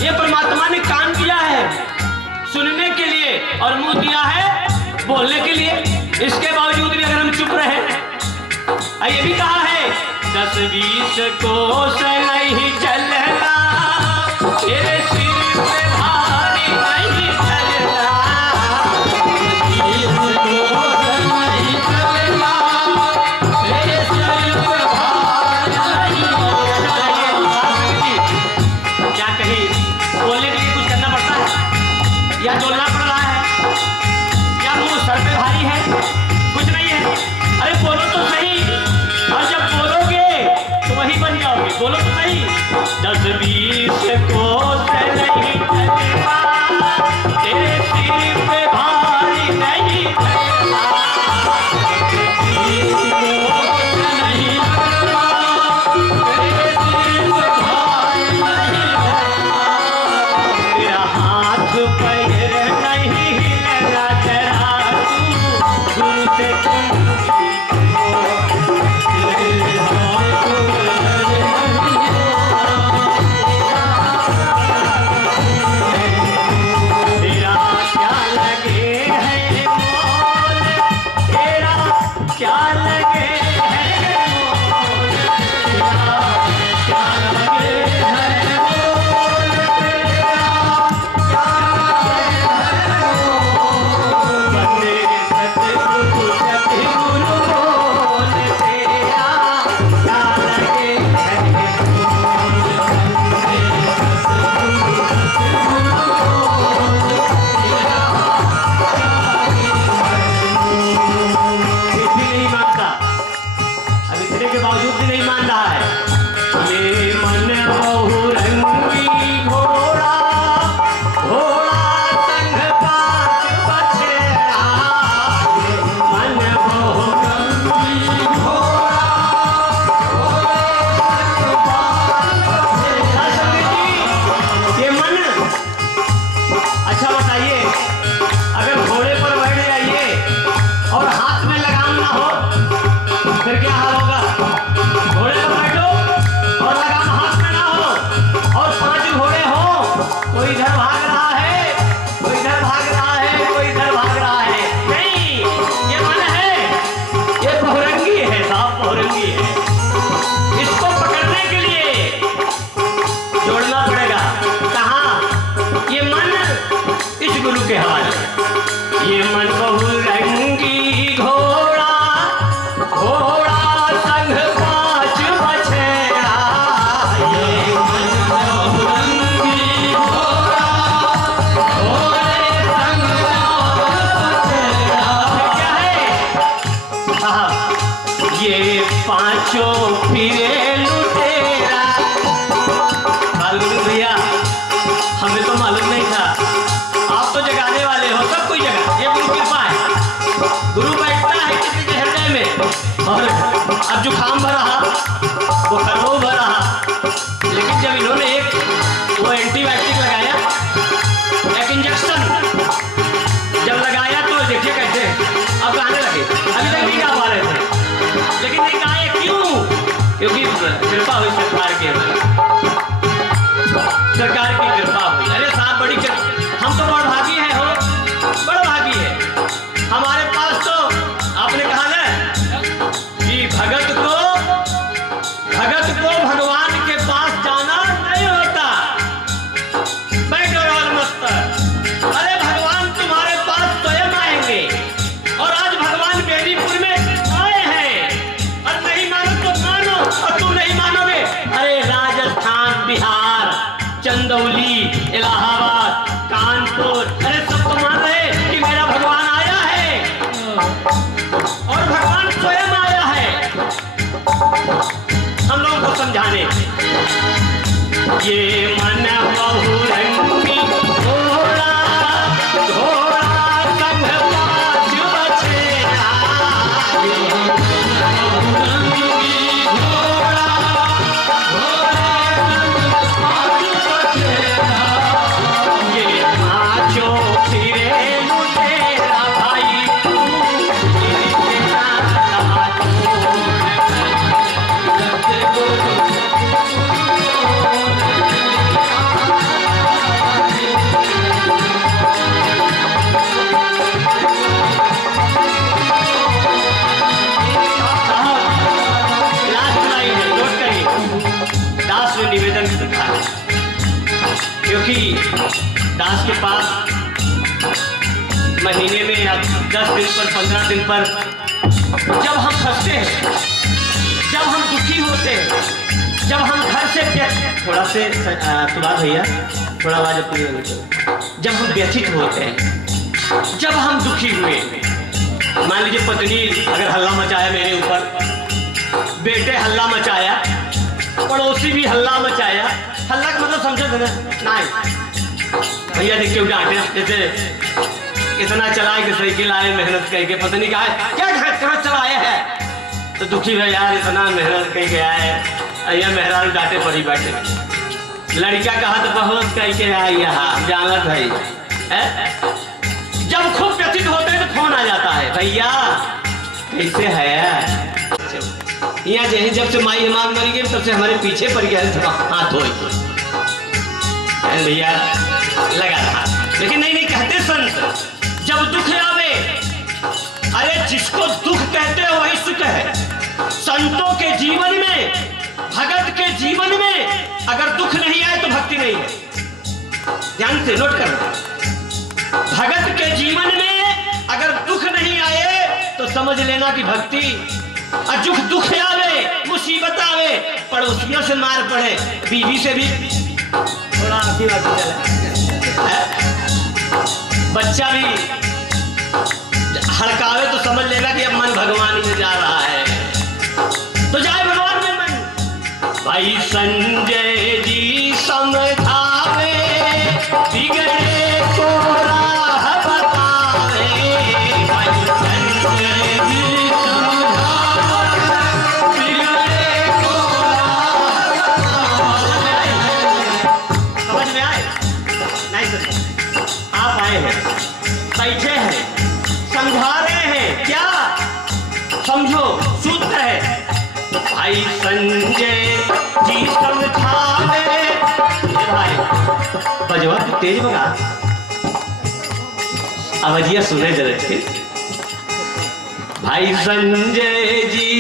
ये परमात्मा ने कान दिया है सुनने के लिए और मुंह दिया है बोलने के लिए। इसके बावजूद भी अगर हम चुप रहे, ये भी कहा है 10-20 कोस नहीं चलना, तेरे सिर पे भारी नहीं चलना। क्या कहीं बोलने के लिए कुछ करना पड़ता है या बोलना पड़ रहा है, या मुंह सर पे भारी है? कुछ नहीं है। अरे बोलो तो सही, और जब बोलोगे तो वही बन जाओगे। बोलो तो सही। 10-20 कोस नहीं ये मन बहुरंगी घोड़ा, घोड़ा संग पांच बछड़ा। ये मन बहुरंगी घोड़ा, घोड़े संग पांच बछड़ा। क्या है? ये पांचों फिरे लुटेरा। मालूम भैया, हमें तो मालूम नहीं था, आप तो जगाने वाले हो, सब कोई जगह, ये गुरु कृपा है। गुरु बैठता है किसी के हृदय में, और अब जुकाम भरा, बुखार भरा, लेकिन जब इन्होंने एक वो एंटीबायोटिक लगाया, एक इंजेक्शन जब लगाया तो देखिए कैसे अब गाने लगे। अभी तक नहीं गा पा रहे थे, लेकिन नहीं गाए क्यों? क्योंकि कृपा हुई सरकार की, सरकार की कृपा हुई। अरे साहब बड़ी हम तो बड़भागी हैं हो, बड़भागी है। हमारे पास तो आपने कहा ना कि भगत को भगवान के पास जाना नहीं होता। बैठो और मस्त, अरे भगवान तुम्हारे पास स्वयं आएंगे, और आज भगवान बेनीपुर में आए हैं। और नहीं मानो तो मानो, और तुम नहीं मानोगे, अरे राजस्थान, बिहार, चंदौली, इलाहाबाद, कानपुर, अरे सब तो मान रहे कि मेरा भगवान आया है, और भगवान स्वयं आया है हम लोगों को समझाने। ये मन बहुरंगी घोड़ा, घोड़ा संग पांच बछड़ा। ये बहुरंगी घोड़ा, घोड़ा संग पांच बछड़ा। ये पांचों फिरे लुटेरा भाई, इनके नाता लास्ट लाइन है, नोट करिए। दास ने निवेदन रखा है, क्योंकि दास के पास महीने में या 10 दिन पर, 15 दिन पर जब हम फंसते हैं, जब हम दुखी होते हैं, जब हम घर से थोड़ा से सुभाष भैया थोड़ा आवाज अपनी होनी चाहिए। जब हम व्यथित होते हैं, जब हम दुखी हुए, मान लीजिए पत्नी अगर हल्ला मचाया मेरे ऊपर, बेटे हल्ला मचाया, पड़ोसी भी हल्ला मचाया, हल्ला का मतलब समझो ना, भैया देख क्यों डांटे, जैसे इतना चलाए कि साइकिल आए मेहनत करके, पत्नी कहा क्या कहाँ चलाया है, तो दुखी है यार, इतना मेहनत करके आए, अय्या मेहरारू डांटे पड़ी बैठे। लड़का कहा तो बहुत करके आए यहाँ जानत भाई है? जब खूब व्यथित होते हैं तो फोन आ जाता है, भैया कैसे है? यहाँ जैसे जब से माई हिमाम मरी गई तब से हमारे पीछे पड़ गया हाथ धोए, भैया लगा रहा, लेकिन नहीं कहते संत, जब दुख आवे, अरे जिसको दुख कहते हैं वही सुख है। संतों के जीवन में, भगत के जीवन में अगर दुख नहीं आए तो भक्ति नहीं है। ध्यान से नोट करना, भगत के जीवन में अगर दुख नहीं आए तो समझ लेना कि भक्ति। और दुख आवे, मुसीबत आवे, पड़ोसियों से मार पड़े, बीवी से भी थोड़ा आखिर चला, बच्चा भी हड़कावे तो समझ लेगा कि अब मन भगवान में जा रहा है, तो जाए भगवान में मन। भाई संजय जी समझावे, बिगड़े को राह बतावे। भाई संजय जी समझावे, बिगड़े को राह बतावे। समझ में आए? नहीं सर, आप आए हैं, बैठे हैं, समझा रहे हैं, क्या समझो, सूत्र है। भाई संजय जी समझावे, भाई बजवा तेज बगा, आवाजिया सुने जरा। भाई संजय जी